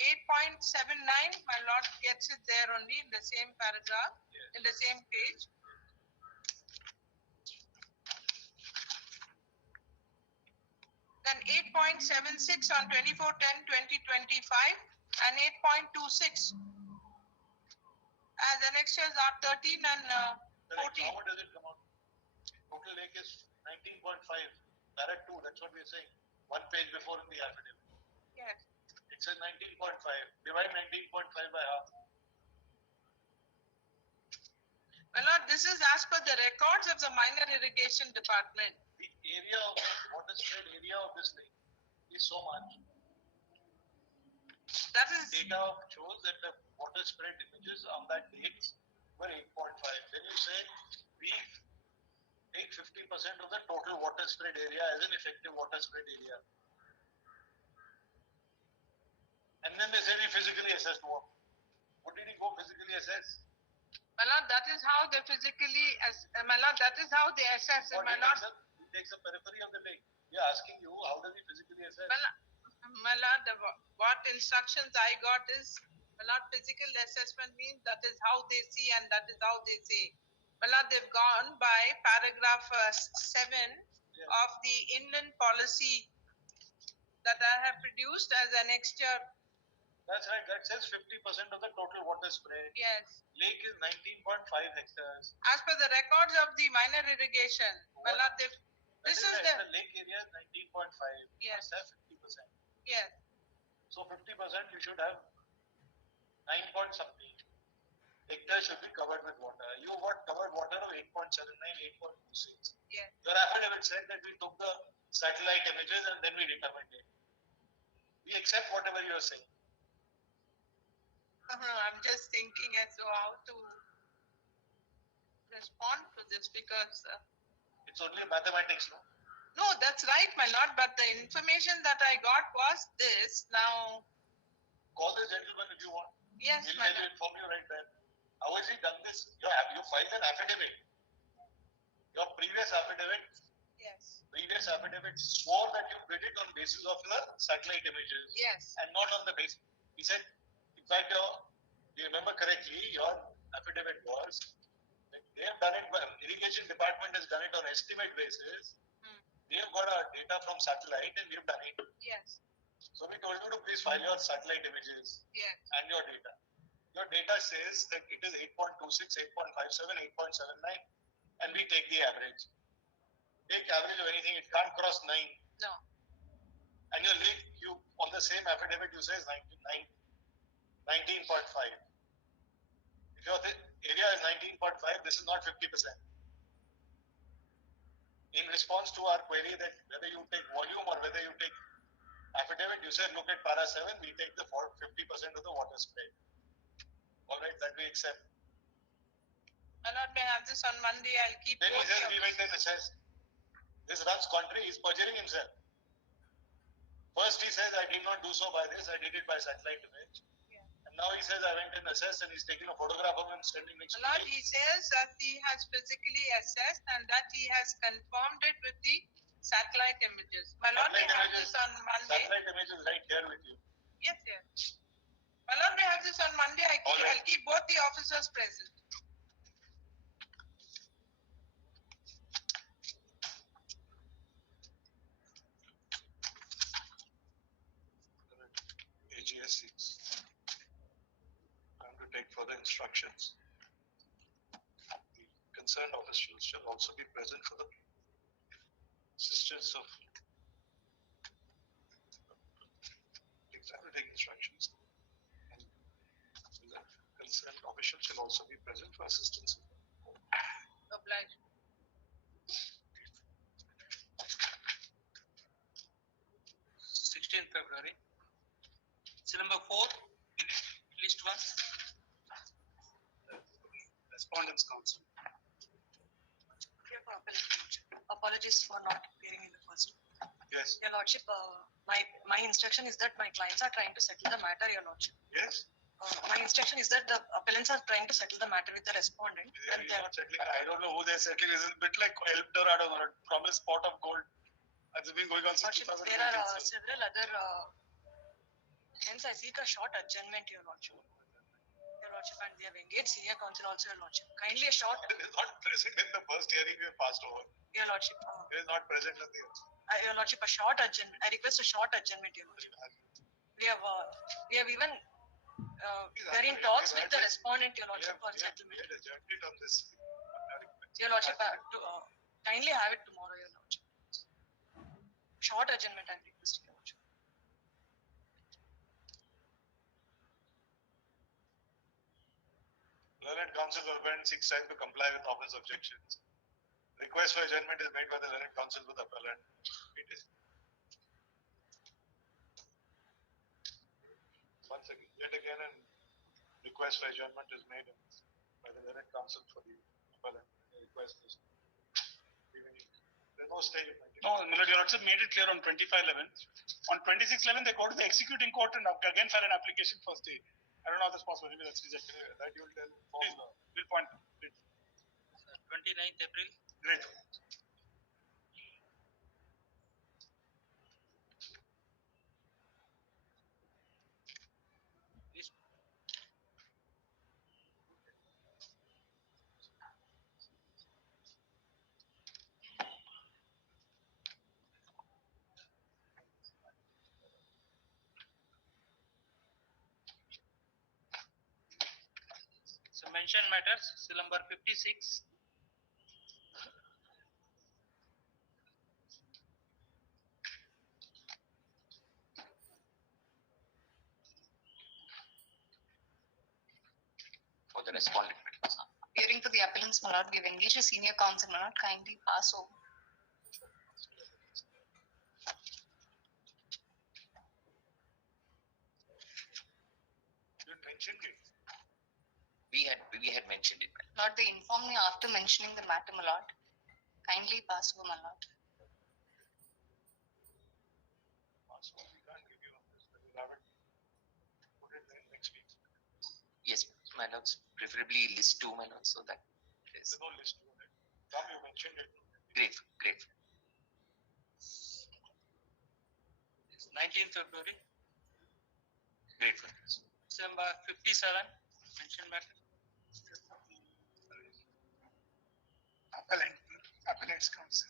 8.79, my lord gets it there only in the same paragraph, in the same page. Then 8.76 on 24/10/2025 and 8.26 as annexures are 13 and 14. How does it come out? Total lake is 19.5. Para 2, that's what we're saying. One page before in the affidavit. Yes. It says 19.5. Divide 19.5 by half. My lord, this is as per the records of the minor irrigation department. The area of the water spread area of this lake is so much. That is Data shows that the water spread images on that date were 8.5. Then you say we take 50% of the total water spread area as an effective water spread area. And then they say we physically assessed what? What did he go physically assess? my lord, that is how they physically my lord, that is how they assess it, my lord. He takes the periphery of the lake. We are asking you, how does he physically assess? My lord, what instructions I got is, my lord, physical assessment means that is how they see and that is how they say. My lord, they've gone by paragraph 7 of the inland policy that I have produced as an extra. That's right. That says 50% of the total water spread. Yes. Lake is 19.5 hectares. As per the records of the minor irrigation, my lord, this is right. the lake area is 19.5. You Yes. must have 50%. Yes. So 50% you should have 9 point something. Hectares should be covered with water. You got covered water of 8.79, 8.26. Yes. Your affidavit said that we took the satellite images and then we determined it. We accept whatever you are saying. I'm just thinking as to how to respond to this because it's only mathematics, no? No, that's right, my lord. But the information that I got was this. Now, call the gentleman if you want. Yes, He'll my tell you, lord. inform you right there. How has he done this? You filed an affidavit. Your previous affidavit swore that you did it on basis of the satellite images. Yes. And not on the basis. He said, in fact, you remember correctly, your affidavit was that they have done it, irrigation department has done it on estimate basis. They have got our data from satellite and we have done it. Yes. So we told you to please file your satellite images and your data. Your data says that it is 8.26, 8.57, 8.79, and we take the average. Take average of anything, it can't cross 9. No. And your lake, you on the same affidavit, you say 19.5. If your area is 19.5, this is not 50%. In response to our query that whether you take volume or whether you take affidavit, you say look at para 7, we take the 50% of the water spread. All right, that we accept. My lord, may have this on Monday. I'll keep. Then he says we went and assessed. This runs contrary. He's perjuring himself. First he says I did not do so by this. I did it by satellite image. And now he says I went and assessed, and he's taking a photograph of him standing next to me. My lord, he says that he has physically assessed and that he has confirmed it with the satellite images. My lord, may have this on Monday. Satellite images right here with you. Yes, yes. My lord, may have this on Monday. I'll keep both the officers present. AGS 6. Time to take further instructions. The concerned officials shall also be present for the assistance of take instructions. And the concerned official shall also be present for assistance. Obliged. 16th February. Seal number 4, list 1. Respondents Council. Apologies for not appearing in the first. Yes. Your Lordship, my instruction is that my clients are trying to settle the matter, Your Lordship. Yes. My instruction is that the appellants are trying to settle the matter with the respondent. They are not settling. I don't know who they're settling. It's a bit like El Dorado or a promised pot of gold. It's been going on since Lordship, 2019. there are several other. Hence, I seek a short adjournment, Your Lordship. Your Lordship, and we have engaged senior counsel also, Your Lordship. Kindly a short. It is not present in the first hearing. We have passed over. Your Lordship. It is not present in the. Your Lordship, a short adjournment. I request a short adjournment, Your Lordship. We have even. We are in talks with the respondent, Your Lordship, for settlement. We had adjourned it on this. Your Lordship, kindly have it tomorrow, Your Lordship. Short adjournment, I am requesting, Your Lordship. Learned counsel for appellant seeks time to comply with office objections. Request for adjournment is made by the learned counsel for the appellant. It is. Once again, yet again, a request for adjournment is made by the learned counsel for the appellant. The request is. There's no stage. No, Milord, Your Lordship made it clear on 2511. On 2611, they go to the executing court and again file an application for stay. I don't know how that's possible. Maybe that's rejected. That you will tell. Please, we'll point. Please. 29th April. Great. Please. So mentioned matters, seal number 56. For the respondent. Appearing for the appellants, my lord, we have engaged a senior counsel, my lord. Kindly pass over. You mentioned it. We had mentioned it. Lord, they informed me after mentioning the matter, my lord. Kindly pass over, my lord. We can't give you this. We'll have it. Put it in next week. Yes, my lords, preferably list 2, my lords, so that There's no list to it. Tom, you mentioned it. great. 19th February. Grateful. December 57. Mentioned matter. Appellant's counsel.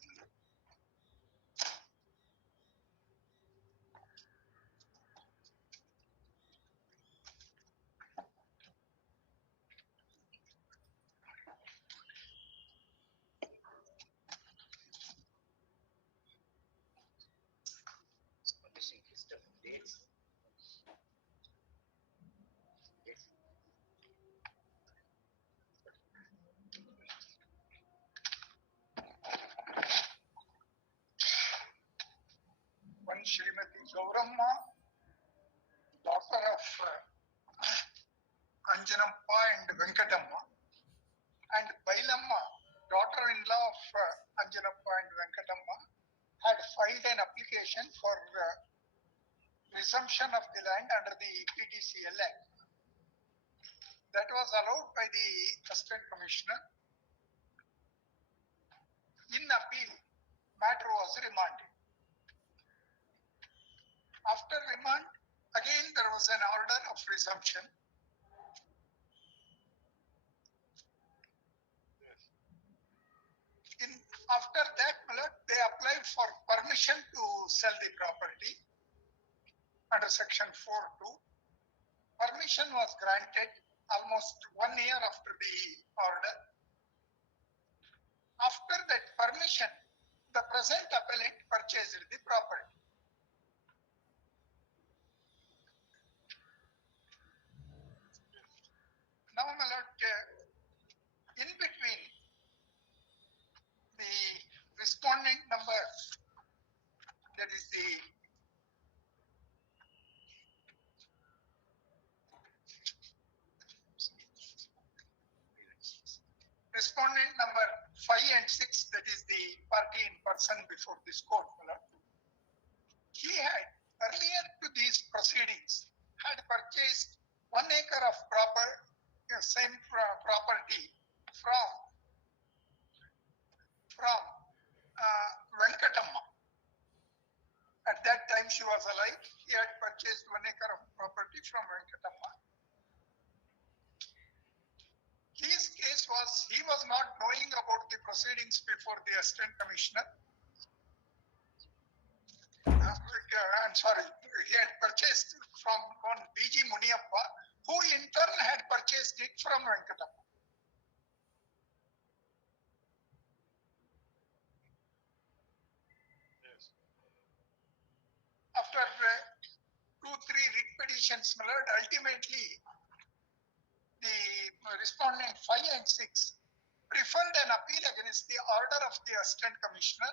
One Srimati Gauramma, daughter of Anjanappa and Venkatamma, and Bailamma, daughter-in-law of Anjanappa and Venkatamma, had filed an application for resumption of the land under the PDCL Act. That was allowed by the Assistant Commissioner. In appeal, matter was remanded. After remand, again there was an order of resumption. After that, they applied for permission to sell the property under section 4(2). Permission was granted almost 1 year after the order. After that permission, the present appellant purchased the property. Now, my lord, in between the respondent number, that is the respondent number 5 and 6, that is the party in person before this court, my lord. He had, earlier to these proceedings, had purchased 1 acre of same property from Venkatamma. At that time she was alive. He had purchased 1 acre of property from Venkatamma. His case was, he was not knowing about the proceedings before the assistant commissioner. I'm sorry, he had purchased from one B.G. Muniappa, who in turn had purchased it from Venkatamma. After 2-3 writ petitions, my lord, ultimately the respondent 5 and 6 preferred an appeal against the order of the assistant commissioner,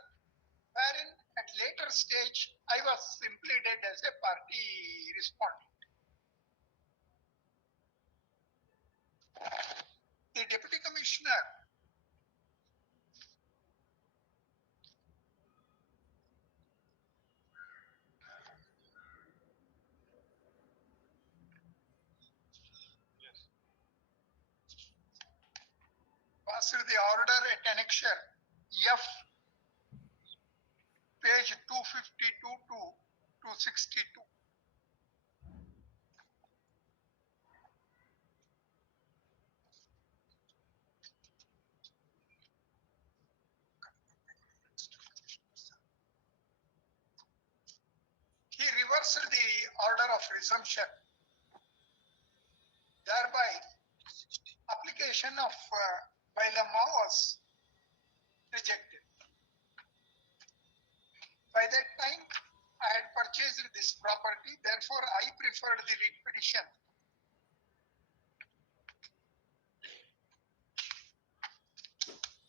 wherein at later stage I was implemented as a party respondent. The deputy commissioner passed the order at annexure F, page 252 to 262. He reversed the order of resumption. Thereby, application of bylaw was rejected. By that time, I had purchased this property, therefore I preferred the writ petition.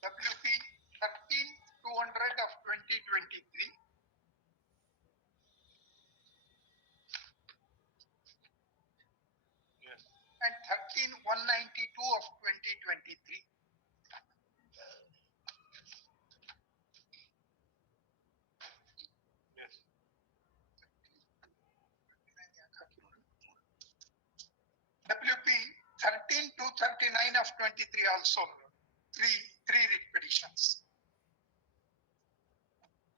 WP 13-200 of 2023 and 13-192 of 2023. WP 13-239 of 23 also, three writ petitions.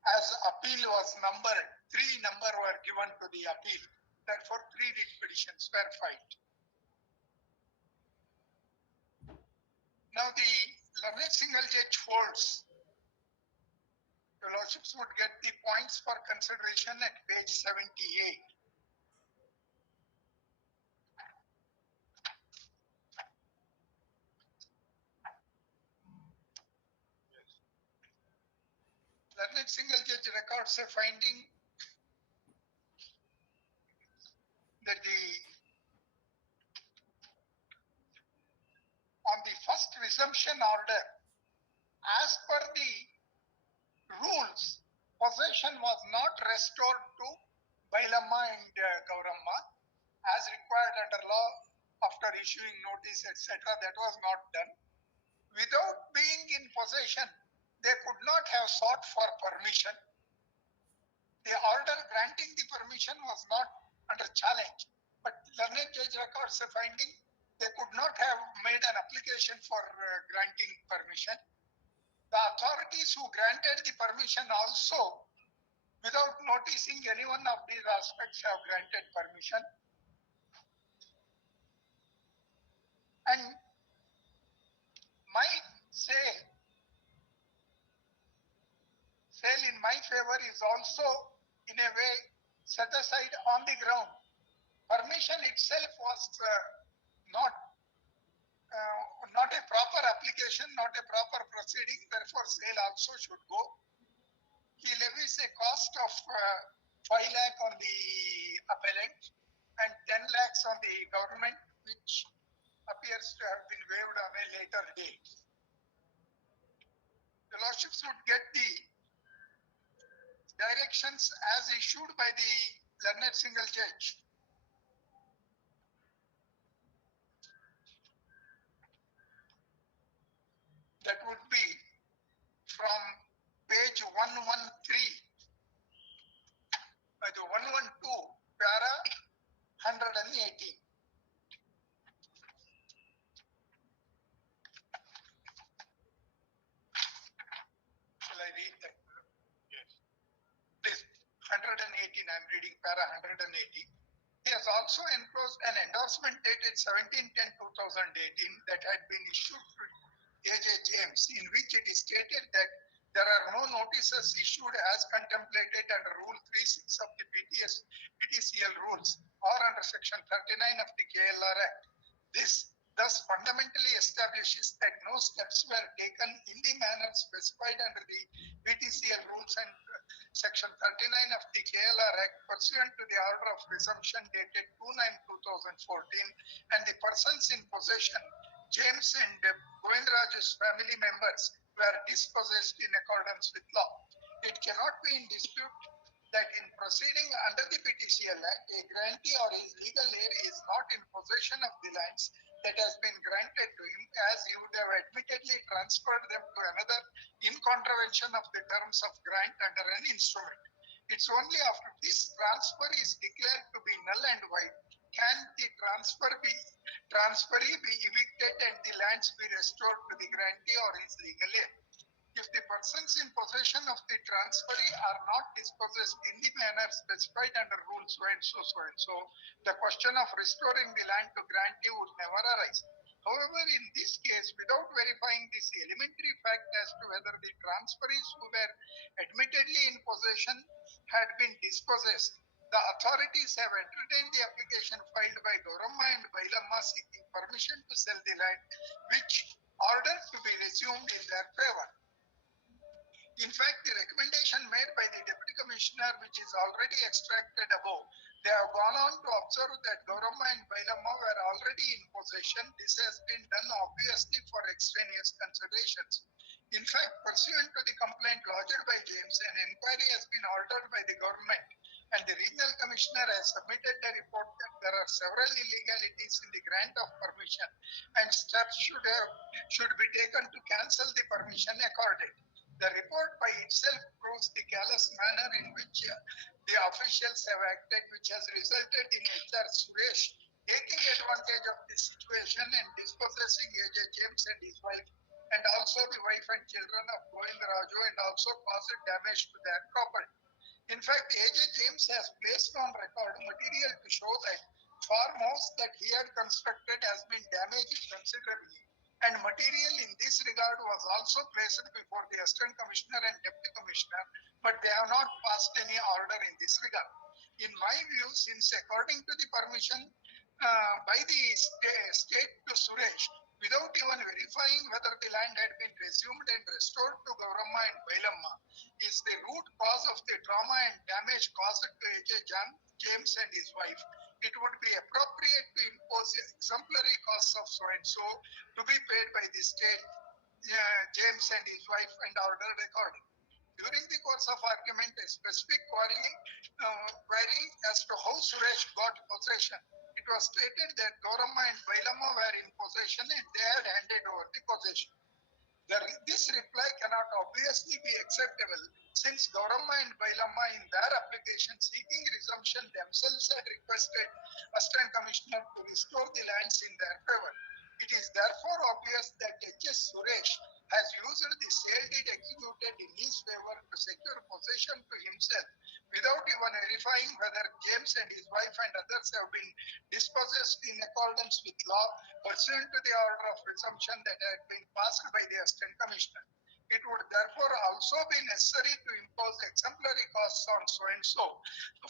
As appeal was numbered, 3 number were given to the appeal. Therefore, 3 writ petitions were filed. Now the learned single judge holds. Your lordships would get the points for consideration at page 78. Learned single judge records a finding that on the first resumption order, as per the rules, possession was not restored to Bailamma and Gauramma as required under law after issuing notice, etc. That was not done. Without being in possession, they could not have sought for permission. The order granting the permission was not under challenge, but learned judge records a finding they could not have made an application for granting permission. The authorities who granted the permission also, without noticing any one of these aspects, have granted permission. And my sale in my favor is also in a way set aside on the ground. Permission itself was not a proper application, not a proper proceeding, therefore sale also should go. He levies a cost of 5 lakh on the appellant and 10 lakhs on the government, which appears to have been waived on a later date. The lordships would get the directions as issued by the learned single judge. That would be 118, I'm reading para 118. He has also enclosed an endorsement dated 17/10/2018 that had been issued to A.J. James, in which it is stated that there are no notices issued as contemplated under Rule 36 of the PTCL rules or under Section 39 of the KLR Act. This thus fundamentally establishes that no steps were taken in the manner specified under the PTCL rules and Section 39 of the KLR Act pursuant to the order of resumption dated 2/9/2014, and the persons in possession, James and Govindraju's family members, were dispossessed in accordance with law. It cannot be in dispute that in proceeding under the PTCL Act, a grantee or his legal heir is not in possession of the lands that has been granted to him, as he would have admittedly transferred them to another in contravention of the terms of grant under an instrument. It's only after this transfer is declared to be null and void can the transferee be evicted and the lands be restored to the grantee or his legal heir. If the persons in possession of the transferee are not dispossessed in the manner specified under Rule so and so, the question of restoring the land to grantee would never arise. However, in this case, without verifying this elementary fact as to whether the transferees who were admittedly in possession had been dispossessed, the authorities have entertained the application filed by Gauramma and Bailamma seeking permission to sell the land, which ordered to be resumed in their favor. In fact, the recommendation made by the Deputy Commissioner, which is already extracted above, they have gone on to observe that Gauramma and Bailamma were already in possession. This has been done obviously for extraneous considerations. In fact, pursuant to the complaint lodged by James, an inquiry has been ordered by the government, and the Regional Commissioner has submitted a report that there are several illegalities in the grant of permission, and steps should be taken to cancel the permission accorded. The report by itself proves the callous manner in which the officials have acted, which has resulted in HR Suresh taking advantage of the situation and dispossessing A.J. James and his wife, and also the wife and children of Govindraju, and also caused damage to their property. In fact, A.J. James has placed on record material to show that farmhouse that he had constructed has been damaged considerably, and material in this regard was also placed before the Assistant Commissioner and Deputy Commissioner, but they have not passed any order in this regard. In my view, since according to the permission by the state to Suresh, without even verifying whether the land had been resumed and restored to Gauramma and Bailamma, is the root cause of the trauma and damage caused to A.J. James and his wife, it would be appropriate to impose exemplary costs of so and so to be paid by the state, James and his wife, and ordered according. During the course of argument, a specific query as to how Suresh got possession, it was stated that Gauramma and Bailamma were in possession and they had handed over the possession. This reply cannot obviously be acceptable, since Gauramma and Bailamma in their application seeking resumption themselves had requested Assistant Commissioner to restore the lands in their favor. It is therefore obvious that H.S. Suresh has used the sale deed executed in his favor to secure possession to himself, without even verifying whether James and his wife and others have been dispossessed in accordance with law pursuant to the order of resumption that had been passed by the Assistant Commissioner. It would therefore also be necessary to impose exemplary costs on so and so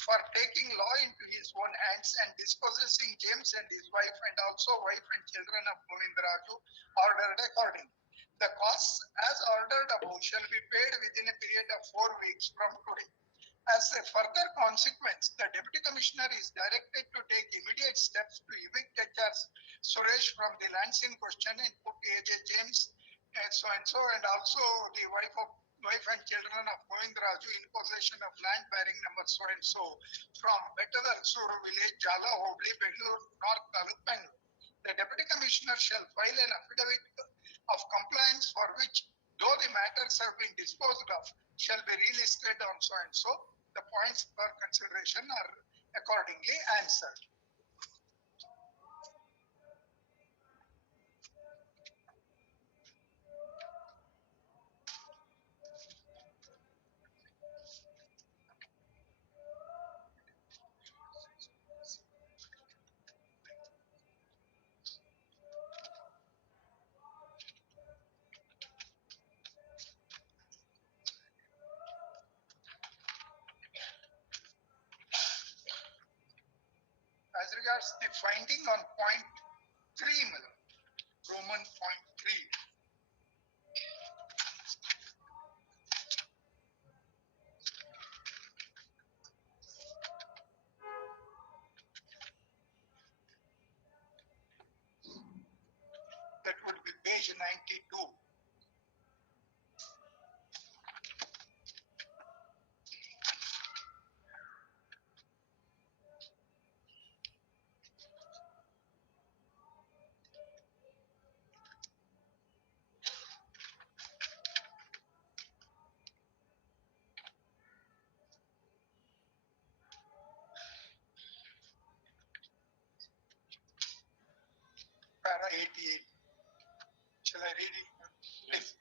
for taking law into his own hands and dispossessing James and his wife, and also wife and children of Govindraju, ordered accordingly. The costs as ordered above shall be paid within a period of 4 weeks from today. As a further consequence, the Deputy Commissioner is directed to take immediate steps to evict HR Suresh from the lands in question and put A.J. James so and so, and also the wife and children of Govindraju in possession of land bearing number so and so from Bettalansuru village, Jala Hobli, Bengaluru, North Taluk, Bengaluru. The Deputy Commissioner shall file an affidavit of compliance for which, though the matters have been disposed of, shall be relisted on so and so. The points for consideration are accordingly answered. as regards the finding on point 3, Roman point 3. That would be page 92. Para 88. Shall I read it? Yes.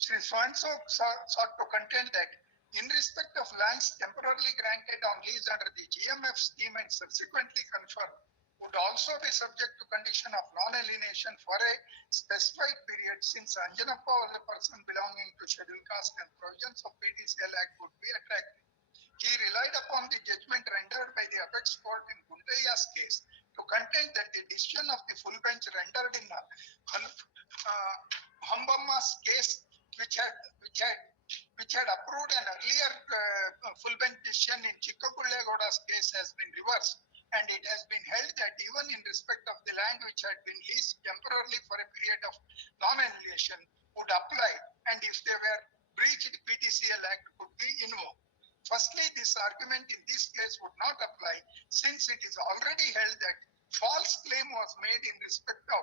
Sri so-and-so sought to contend that in respect of lands temporarily granted on lease under the GMF scheme and subsequently confirmed would also be subject to condition of non-alienation for a specified period, since Anjanappa was a person belonging to scheduled caste and provisions of PTCL Act would be attractive. He relied upon the judgment rendered by the apex court in Gundaya's case to contend that the decision of the full bench rendered in Hambamma's case, which had approved an earlier full bench decision in Chikkakullegowda's case, has been reversed, and it has been held that even in respect of the land which had been leased temporarily for a period of non-annulation would apply, and if they were breached, PTCL Act could be invoked. Firstly, this argument in this case would not apply, since it is already held that false claim was made in respect of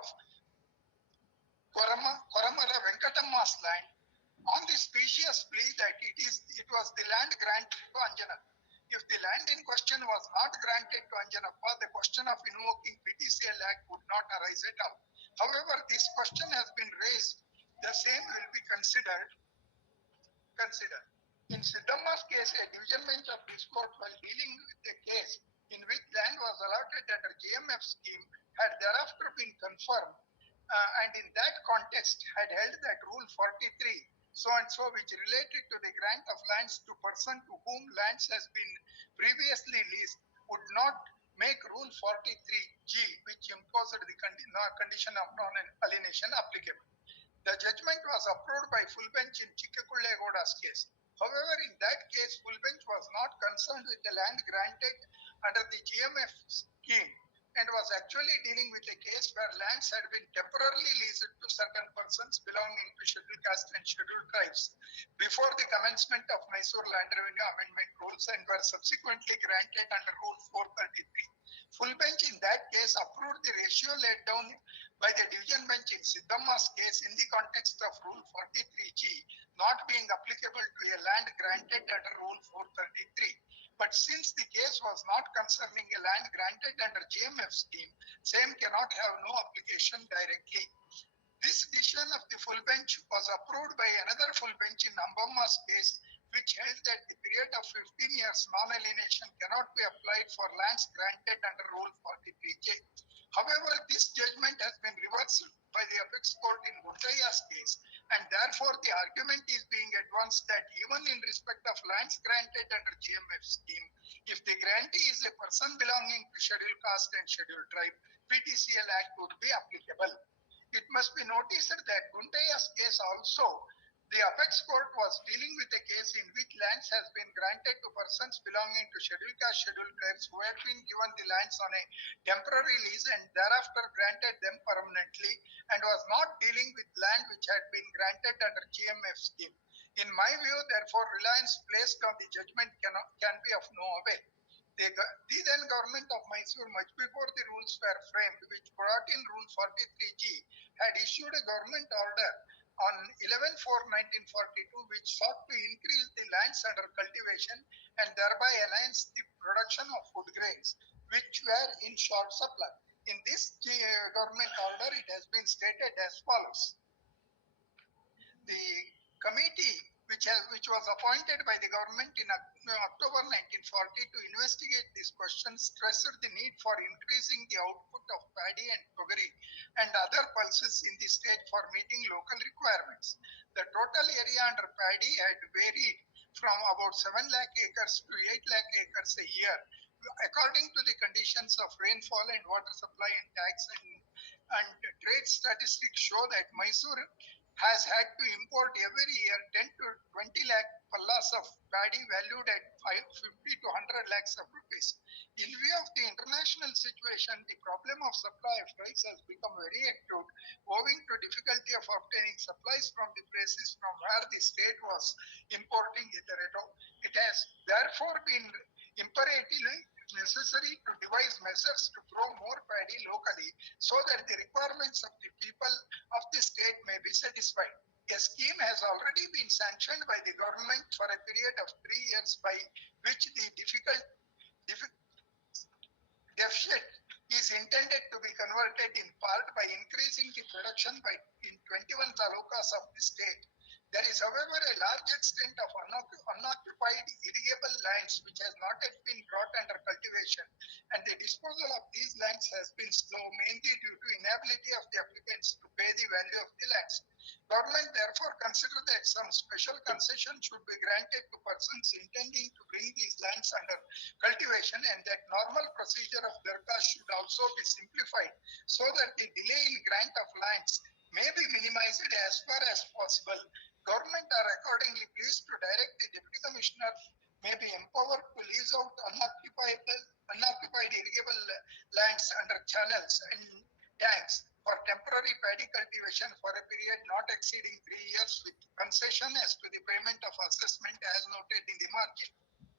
Koramara Venkatamma's land on the specious plea that it was the land granted to Anjanappa. If the land in question was not granted to Anjanappa, the question of invoking PTCL Act would not arise at all. However, this question has been raised. The same will be considered. In Siddhamma's case, a division bench of this court, while dealing with a case in which land was allotted under GMF scheme, had thereafter been confirmed, and in that context had held that Rule 43, so and so, which related to the grant of lands to person to whom lands has been previously leased, would not make Rule 43G, which imposed the condition of non-alienation, applicable. The judgment was approved by full bench in Chikkakullegowda's case. However, in that case, full bench was not concerned with the land granted under the GMF scheme and was actually dealing with a case where lands had been temporarily leased to certain persons belonging to scheduled caste and scheduled tribes before the commencement of Mysore Land Revenue Amendment rules and were subsequently granted under Rule 433. Full bench in that case approved the ratio laid down by the division bench in Siddhamma's case in the context of Rule 43G not being applicable to a land granted under Rule 433. But since the case was not concerning a land granted under GMF scheme, same cannot have no application directly. This decision of the full bench was approved by another full bench in Ambamma's case, which held that the period of 15 years non-alienation cannot be applied for lands granted under Rule 43J. However, this judgment has been reversed by the apex court in Gundaya's case, and therefore the argument is being advanced that even in respect of lands granted under GMF scheme, if the grantee is a person belonging to scheduled caste and scheduled tribe, PTCL Act would be applicable. It must be noticed that Gundaya's case also, the apex court was dealing with a case in which lands has been granted to persons belonging to scheduled caste, scheduled tribes who had been given the lands on a temporary lease and thereafter granted them permanently, and was not dealing with land which had been granted under GMF scheme. In my view, therefore, reliance placed on the judgment can be of no avail. The then government of Mysore, much before the rules were framed, which brought in Rule 43G, had issued a government order on 11/4/1942, which sought to increase the lands under cultivation and thereby enhance the production of food grains, which were in short supply. In this government order, it has been stated as follows. The committee which was appointed by the government in October 1940 to investigate this question stressed the need for increasing the output of paddy and toggery and other pulses in the state for meeting local requirements. The total area under paddy had varied from about 7 lakh acres to 8 lakh acres a year, according to the conditions of rainfall and water supply and tax and trade statistics show that Mysore has had to import every year 10 to 20 lakh pallas of paddy valued at 50 to 100 lakhs of rupees. In view of the international situation, the problem of supply of rice has become very acute, owing to difficulty of obtaining supplies from the places from where the state was importing it. It has therefore been imperatively necessary to devise measures to grow more paddy locally so that the requirements of the people of the state may be satisfied. A scheme has already been sanctioned by the government for a period of 3 years by which the deficit is intended to be converted in part by increasing the production by in 21 talukas of the state. There is, however, a large extent of unoccupied irrigable lands which has not yet been brought under cultivation, and the disposal of these lands has been slow, mainly due to inability of the applicants to pay the value of the lands. Government therefore consider that some special concession should be granted to persons intending to bring these lands under cultivation, and that normal procedure of darkas should also be simplified so that the delay in grant of lands may be minimized as far as possible. Government are accordingly pleased to direct the Deputy Commissioner may be empowered to lease out unoccupied irrigable lands under channels and tanks for temporary paddy cultivation for a period not exceeding 3 years with concession as to the payment of assessment as noted in the margin.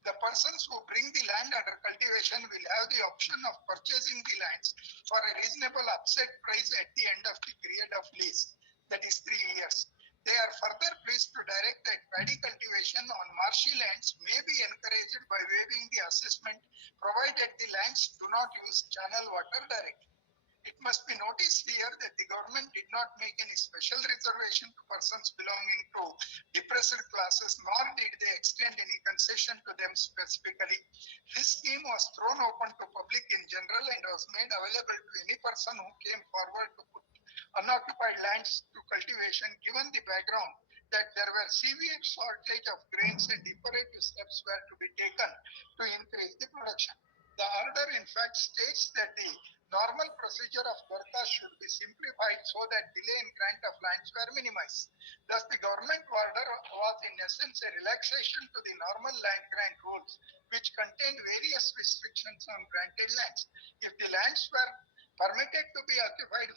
The persons who bring the land under cultivation will have the option of purchasing the lands for a reasonable upset price at the end of the period of lease, that is 3 years. They are further pleased to direct that paddy cultivation on marshy lands may be encouraged by waiving the assessment provided the lands do not use channel water directly. It must be noticed here that the government did not make any special reservation to persons belonging to depressed classes, nor did they extend any concession to them specifically. This scheme was thrown open to public in general and was made available to any person who came forward to put unoccupied lands to cultivation, given the background that there were severe shortage of grains and imperative steps were to be taken to increase the production. The order in fact states that the normal procedure of darkas should be simplified so that delay in grant of lands were minimized. Thus, the government order was in essence a relaxation to the normal land grant rules, which contained various restrictions on granted lands. If the lands were permitted to be occupied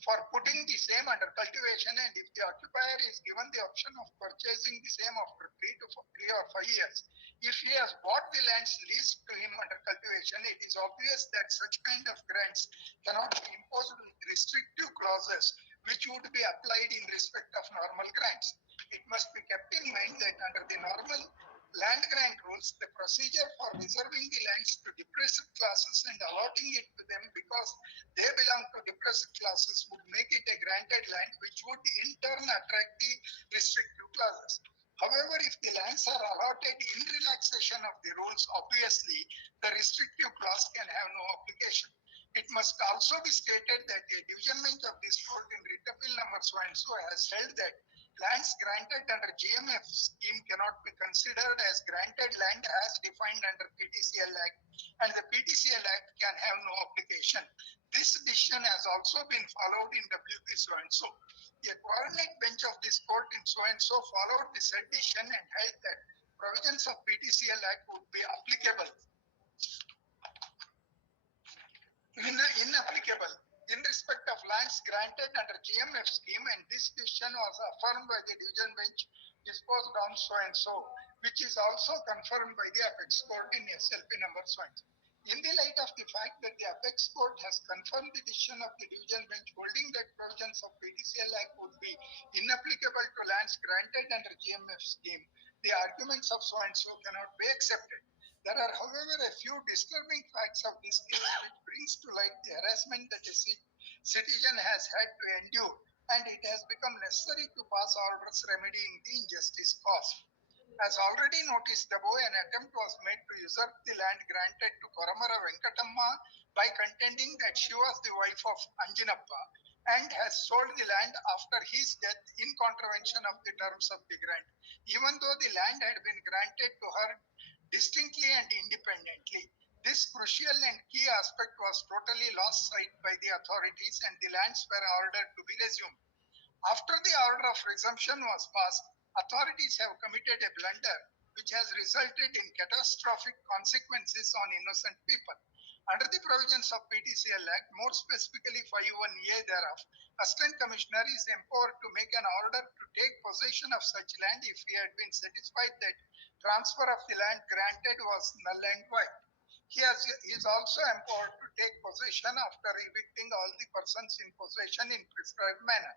for putting the same under cultivation, and if the occupier is given the option of purchasing the same after 3 or 5 years, if he has bought the lands leased to him under cultivation, it is obvious that such kind of grants cannot be imposed with restrictive clauses which would be applied in respect of normal grants. It must be kept in mind that under the normal land grant rules, the procedure for reserving the lands to depressed classes and allotting it to them because they belong to depressed classes would make it a granted land, which would in turn attract the restrictive clauses. However, if the lands are allotted in relaxation of the rules, obviously the restrictive clause can have no application. It must also be stated that a division bench of this court in writ appeal number so and so has held that lands granted under GMF scheme cannot be considered as granted land as defined under PTCL Act, and the PTCL Act can have no application. This decision has also been followed in WP so and so. A coordinate bench of this court in so and so followed the said decision and held that provisions of PTCL Act would be applicable. Inapplicable in respect of lands granted under GMF scheme, and this decision was affirmed by the division bench disposed on so and so, which is also confirmed by the apex court in SLP number so and so. In the light of the fact that the apex court has confirmed the decision of the division bench holding that provisions of PTCL Act would be inapplicable to lands granted under GMF scheme, the arguments of so and so cannot be accepted. There are, however, a few disturbing facts of this case which brings to light the harassment that a citizen has had to endure, and it has become necessary to pass orders remedying the injustice caused. As already noticed above, an attempt was made to usurp the land granted to Koramara Venkatamma by contending that she was the wife of Anjanappa and has sold the land after his death in contravention of the terms of the grant. Even though the land had been granted to her distinctly and independently. This crucial and key aspect was totally lost sight by the authorities and the lands were ordered to be resumed. After the order of resumption was passed, authorities have committed a blunder which has resulted in catastrophic consequences on innocent people. Under the provisions of PTCL Act, more specifically 51A thereof, Assistant Commissioner is empowered to make an order to take possession of such land if he had been satisfied that transfer of the land granted was null and void. He is also empowered to take possession after evicting all the persons in possession in prescribed manner.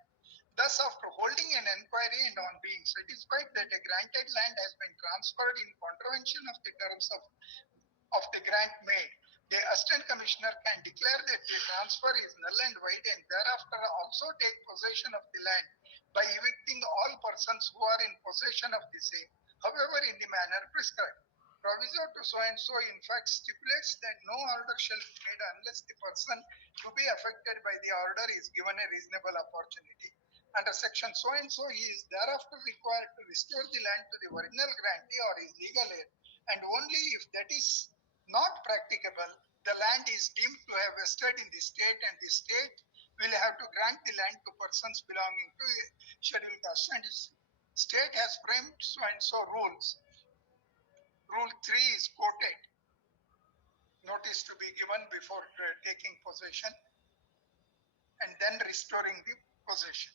Thus, after holding an enquiry and on being satisfied that a granted land has been transferred in contravention of the terms of the grant made, the Assistant Commissioner can declare that the transfer is null and void and thereafter also take possession of the land by evicting all persons who are in possession of the same, however in the manner prescribed. Proviso to so and so in fact stipulates that no order shall be made unless the person to be affected by the order is given a reasonable opportunity. Under section so and so, he is thereafter required to restore the land to the original grantee or his legal heir, and only if that is not practicable, the land is deemed to have vested in the state, and the state will have to grant the land to persons belonging to a scheduled caste. And state has framed so and so rules. Rule 3 is quoted. Notice to be given before taking possession and then restoring the possession.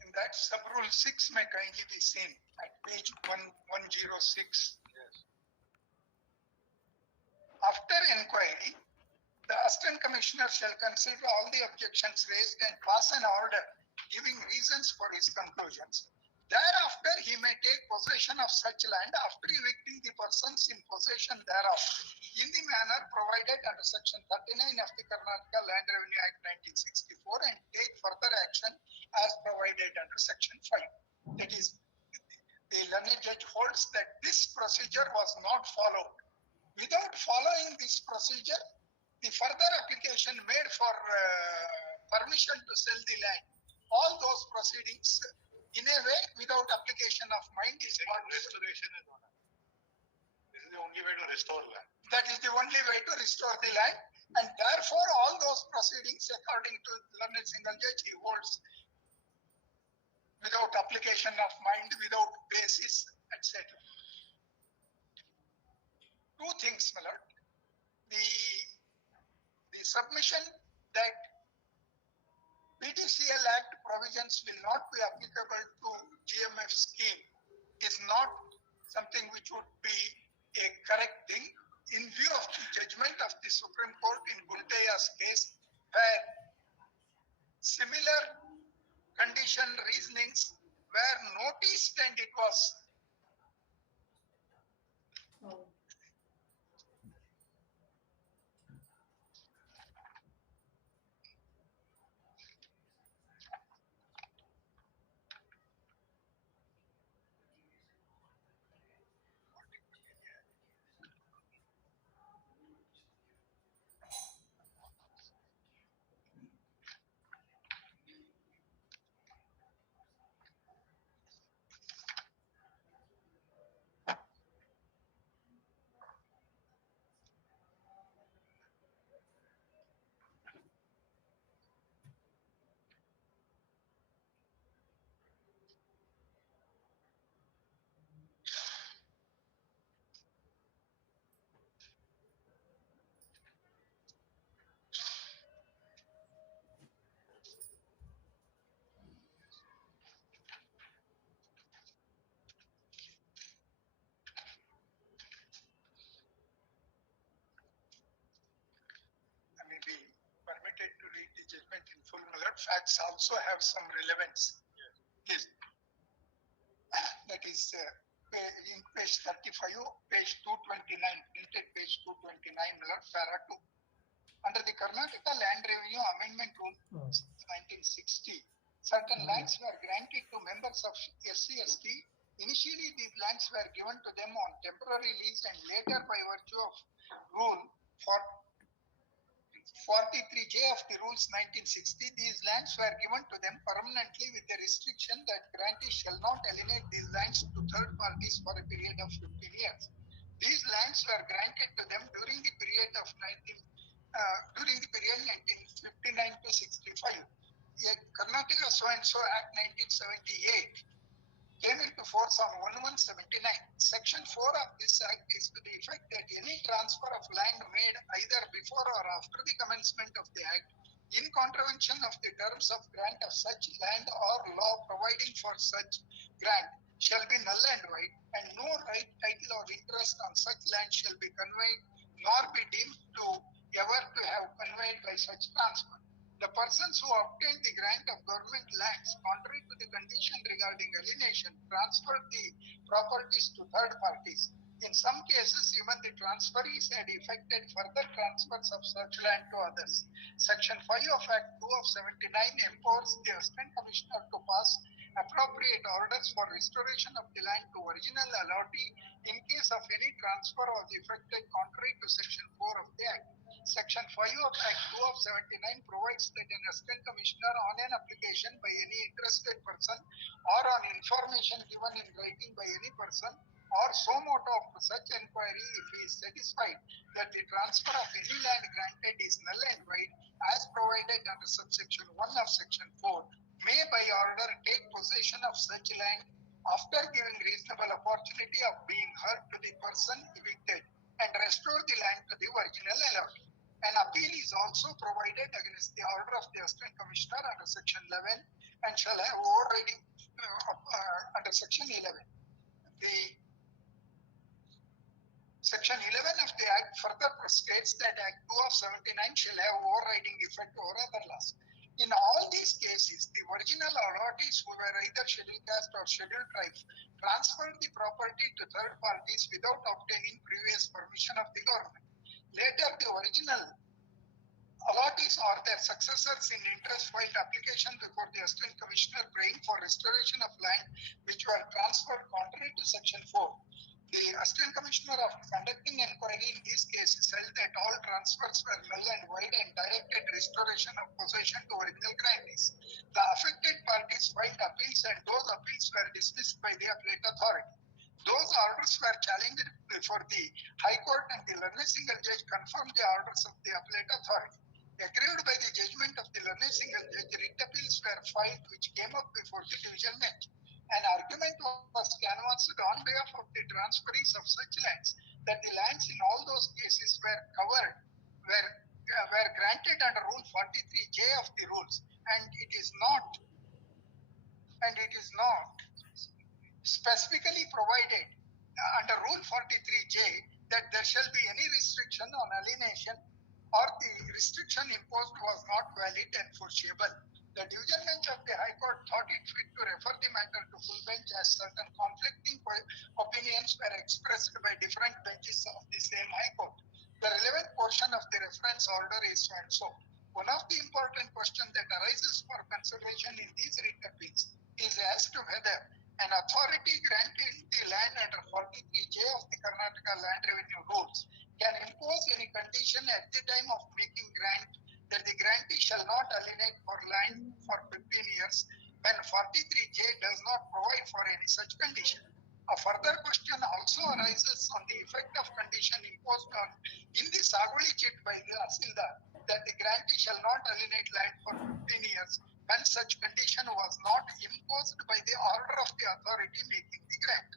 In that sub-rule 6 may kindly be seen at page 106. Yes. After inquiry, the Assistant Commissioner shall consider all the objections raised and pass an order giving reasons for his conclusions. Thereafter, he may take possession of such land after evicting the persons in possession thereof in the manner provided under Section 39 of the Karnataka Land Revenue Act 1964 and take further action as provided under Section 5. That is, the learned judge holds that this procedure was not followed. Without following this procedure, the further application made for permission to sell the land, all those proceedings in a way without application of mind is what restoration is not. This is the only way to restore land. That is the only way to restore the land, and therefore all those proceedings, according to learned single judge, he holds without application of mind, without basis, etc. Two things, my lord. The submission that PTCL Act provisions will not be applicable to GMF scheme is not something which would be a correct thing in view of the judgment of the Supreme Court in Gunteya's case, where similar condition reasonings were noticed and it was permitted to read the judgment in full. Facts also have some relevance. Yes. That is in page 35, page 229, printed page 229, para 2. Under the Karnataka Land Revenue Amendment Rule 1960, certain lands were granted to members of SC, ST Initially, these lands were given to them on temporary lease and later by virtue of rule for 43J of the rules 1960, these lands were given to them permanently with a restriction that grantees shall not alienate these lands to third parties for a period of 15 years. These lands were granted to them during the period 1959 to 65. Karnataka So and So Act 1978 came into force on 1179. Section 4 of this act is to the effect that any transfer of land made either before or after the commencement of the act in contravention of the terms of grant of such land or law providing for such grant shall be null and void, and no right, title or interest on such land shall be conveyed nor be deemed to ever to have conveyed by such transfer. The persons who obtained the grant of government lands contrary to the condition regarding alienation transferred the properties to third parties. In some cases, even the transferees had effected further transfers of such land to others. Section 5 of Act 2 of 79 empowers the Assistant Commissioner to pass appropriate orders for restoration of the land to original allottee in case of any transfer was effected contrary to Section 4 of the Act. Section 5 of Act 2 of 79 provides that an Assistant Commissioner on an application by any interested person or on information given in writing by any person or so moto of such inquiry, if he is satisfied that the transfer of any land granted is null and void as provided under subsection 1 of Section 4, may by order take possession of such land after giving reasonable opportunity of being heard to the person evicted and restore the land to the original allottee. An appeal is also provided against the order of the Assistant Commissioner under Section 11 and shall have overriding under Section 11. The Section 11 of the Act further states that Act 2 of 79 shall have overriding effect over other laws. In all these cases, the original allottees who were either scheduled caste or scheduled tribes transferred the property to third parties without obtaining previous permission of the government. Later, the original allottees or their successors in interest filed application before the Assistant Commissioner praying for restoration of land which were transferred contrary to Section 4. The Assistant Commissioner, after conducting inquiry in these cases, held that all transfers were null and void and directed restoration of possession to original grantees. The affected parties filed appeals and those appeals were dismissed by the appellate authority. Those orders were challenged before the High Court and the learned single judge confirmed the orders of the appellate authority. Aggrieved by the judgment of the learned single judge, writ appeals were filed which came up before the division bench. An argument was canvassed on behalf of the transferees of such lands that the lands in all those cases were covered, were granted under Rule 43J of the rules, and it is not specifically provided under Rule 43J that there shall be any restriction on alienation or the restriction imposed was not valid and foreseeable. The division bench of the High Court thought it fit to refer the matter to full bench as certain conflicting opinions were expressed by different benches of the same High Court. The relevant portion of the reference order is so and so. One of the important questions that arises for consideration in these writ appeals is as to whether an authority granting the land under 43J of the Karnataka Land Revenue Rules can impose any condition at the time of making grant that the grantee shall not alienate for land for 15 years when 43J does not provide for any such condition. A further question also arises on the effect of condition imposed on in the Sagoli chit by the Asildar that the grantee shall not alienate land for 15 years when such condition was not imposed by the order of the authority making the grant.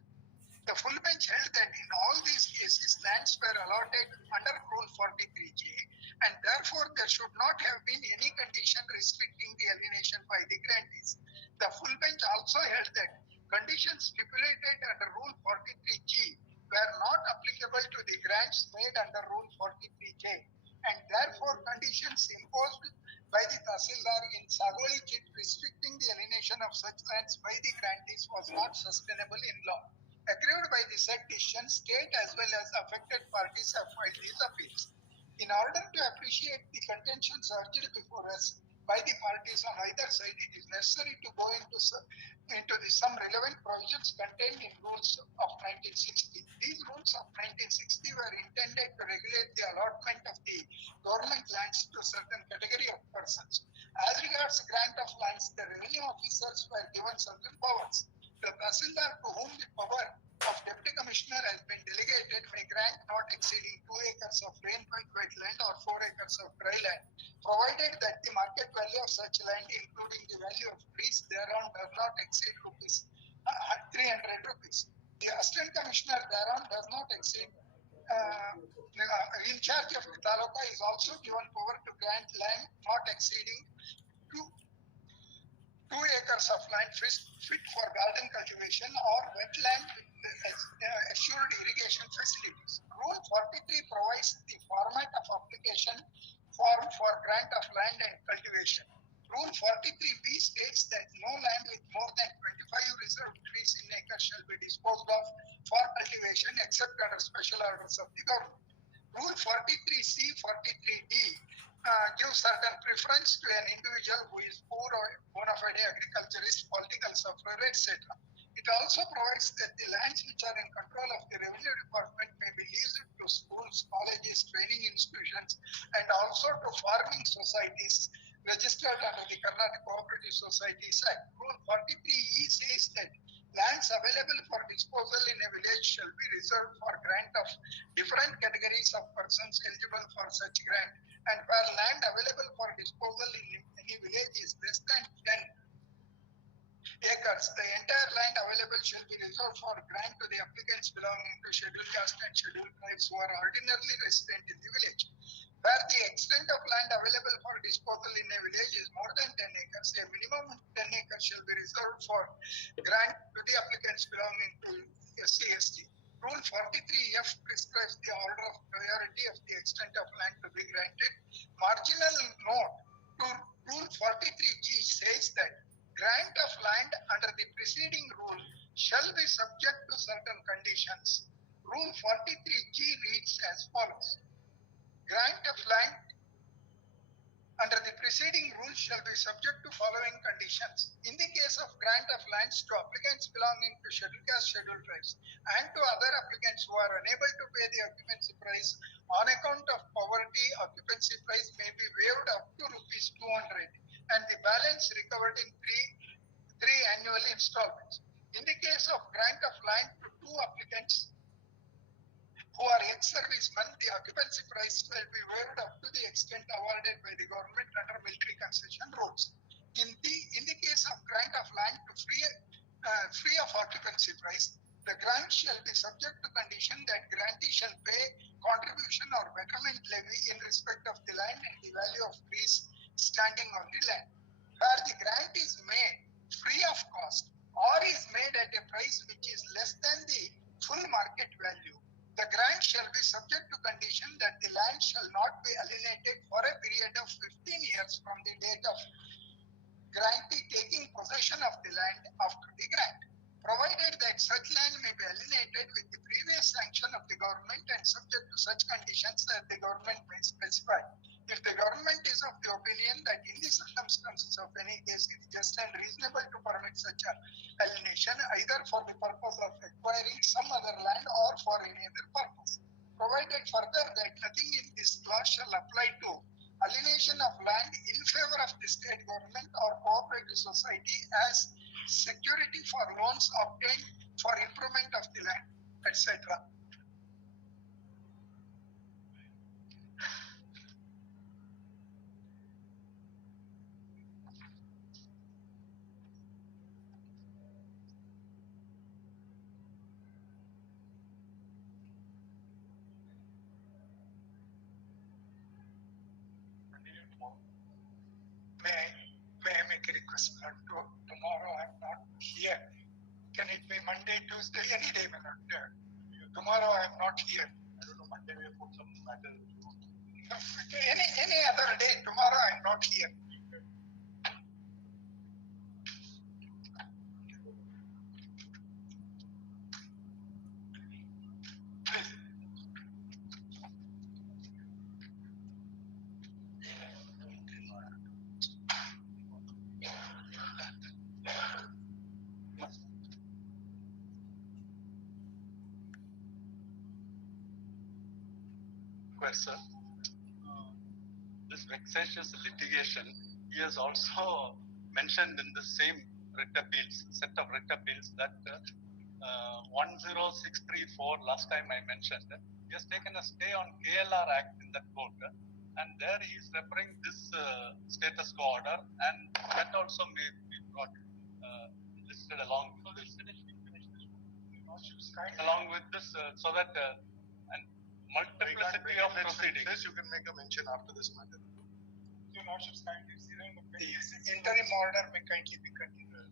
The full bench held that in all these cases, lands were allotted under Rule 43J, and therefore there should not have been any condition restricting the alienation by the grantees. The full bench also held that conditions stipulated under Rule 43G were not applicable to the grants made under Rule 43J, and therefore conditions imposed by the Tahsildar in Sagoli chit restricting the alienation of such lands by the grantees was not sustainable in law. Aggrieved by the said decision, state as well as affected parties have filed these appeals. In order to appreciate the contentions urged before us, by the parties on either side, it is necessary to go into some relevant provisions contained in rules of 1960. These rules of 1960 were intended to regulate the allotment of the government lands to a certain category of persons. As regards grant of lands, the revenue officers were given certain powers. The tahsildar to whom the power of deputy commissioner has been delegated may grant not exceeding 2 acres of rainfed wetland or 4 acres of dry land, provided that the market value of such land, including the value of trees thereon, does not exceed rupees 300 rupees. The assistant commissioner thereon does not exceed in charge of the taluka is also given power to grant land not exceeding 2 acres of land fit for garden cultivation or wetland with assured irrigation facilities. Rule 43 provides the format of application form for grant of land and cultivation. Rule 43B states that no land with more than 25 reserved trees in acre shall be disposed of for cultivation except under special orders of the government. Rule 43C, 43D gives certain preference to an individual who is poor or bona fide agriculturist, political sufferer, etc. It also provides that the lands which are in control of the revenue department may be leased to schools, colleges, training institutions, and also to farming societies registered under the Karnataka Cooperative Societies Act. Rule 43E says that lands available for disposal in a village shall be reserved for grant of different categories of persons eligible for such grant, and where land available for disposal in any village is less than 10 acres, the entire land available shall be reserved for grant to the applicants belonging to scheduled caste and scheduled tribes who are ordinarily resident in the village. Where the extent of land available for disposal in a village is more than 10 acres, a minimum 10 acres shall be reserved for grant to the applicants belonging to SC/ST. Rule 43F prescribes the order of priority of the extent of land to be granted. Marginal note to Rule 43G says that grant of land under the preceding rule shall be subject to certain conditions. Rule 43G reads as follows. Grant of land under the preceding rule shall be subject to following conditions. In the case of grant of lands to applicants belonging to scheduled caste, scheduled tribes, and to other applicants who are unable to pay the occupancy price on account of poverty, occupancy price may be waived up to rupees 200 and the balance recovered in three annual installments. In the case of grant of land to two applicants who are ex-servicemen, the occupancy price will be waived up to the extent awarded by the government under military concession rules. In the case of grant of land to free of occupancy price, the grant shall be subject to condition that grantee shall pay contribution or betterment levy in respect of the land and the value of trees standing on the land. Where the grant is made free of cost or is made at a price which is less than the full market value, the grant shall be subject to condition that the land shall not be alienated for a period of 15 years from the date of grantee taking possession of the land after the grant, provided that such land may be alienated with the previous sanction of the government and subject to such conditions that the government may specify. If the government is of the opinion that in the circumstances of any case it is just and reasonable to permit such alienation, either for the purpose of acquiring some other land or for any other purpose, provided further that nothing in this clause shall apply to alienation of land in favor of the state government or cooperative society as security for loans obtained for improvement of the land, etc. May I make a request? Tomorrow I'm not here. Can it be Monday, Tuesday, any day when I'm there? Tomorrow I'm not here. I don't know, Monday we put some matter. Any other day, tomorrow I'm not here. request, sir. This vexatious litigation, he has also mentioned in the same writ appeals, set of writ appeals, that 10634, last time I mentioned, he has taken a stay on KLR Act in that court, and there he is referring this status quo order, and that also may be got listed along with this. Along with this, so that and multiplicity of proceedings. You can make a mention after this matter. Your Lordship's kindly, the interim order may kindly be continued.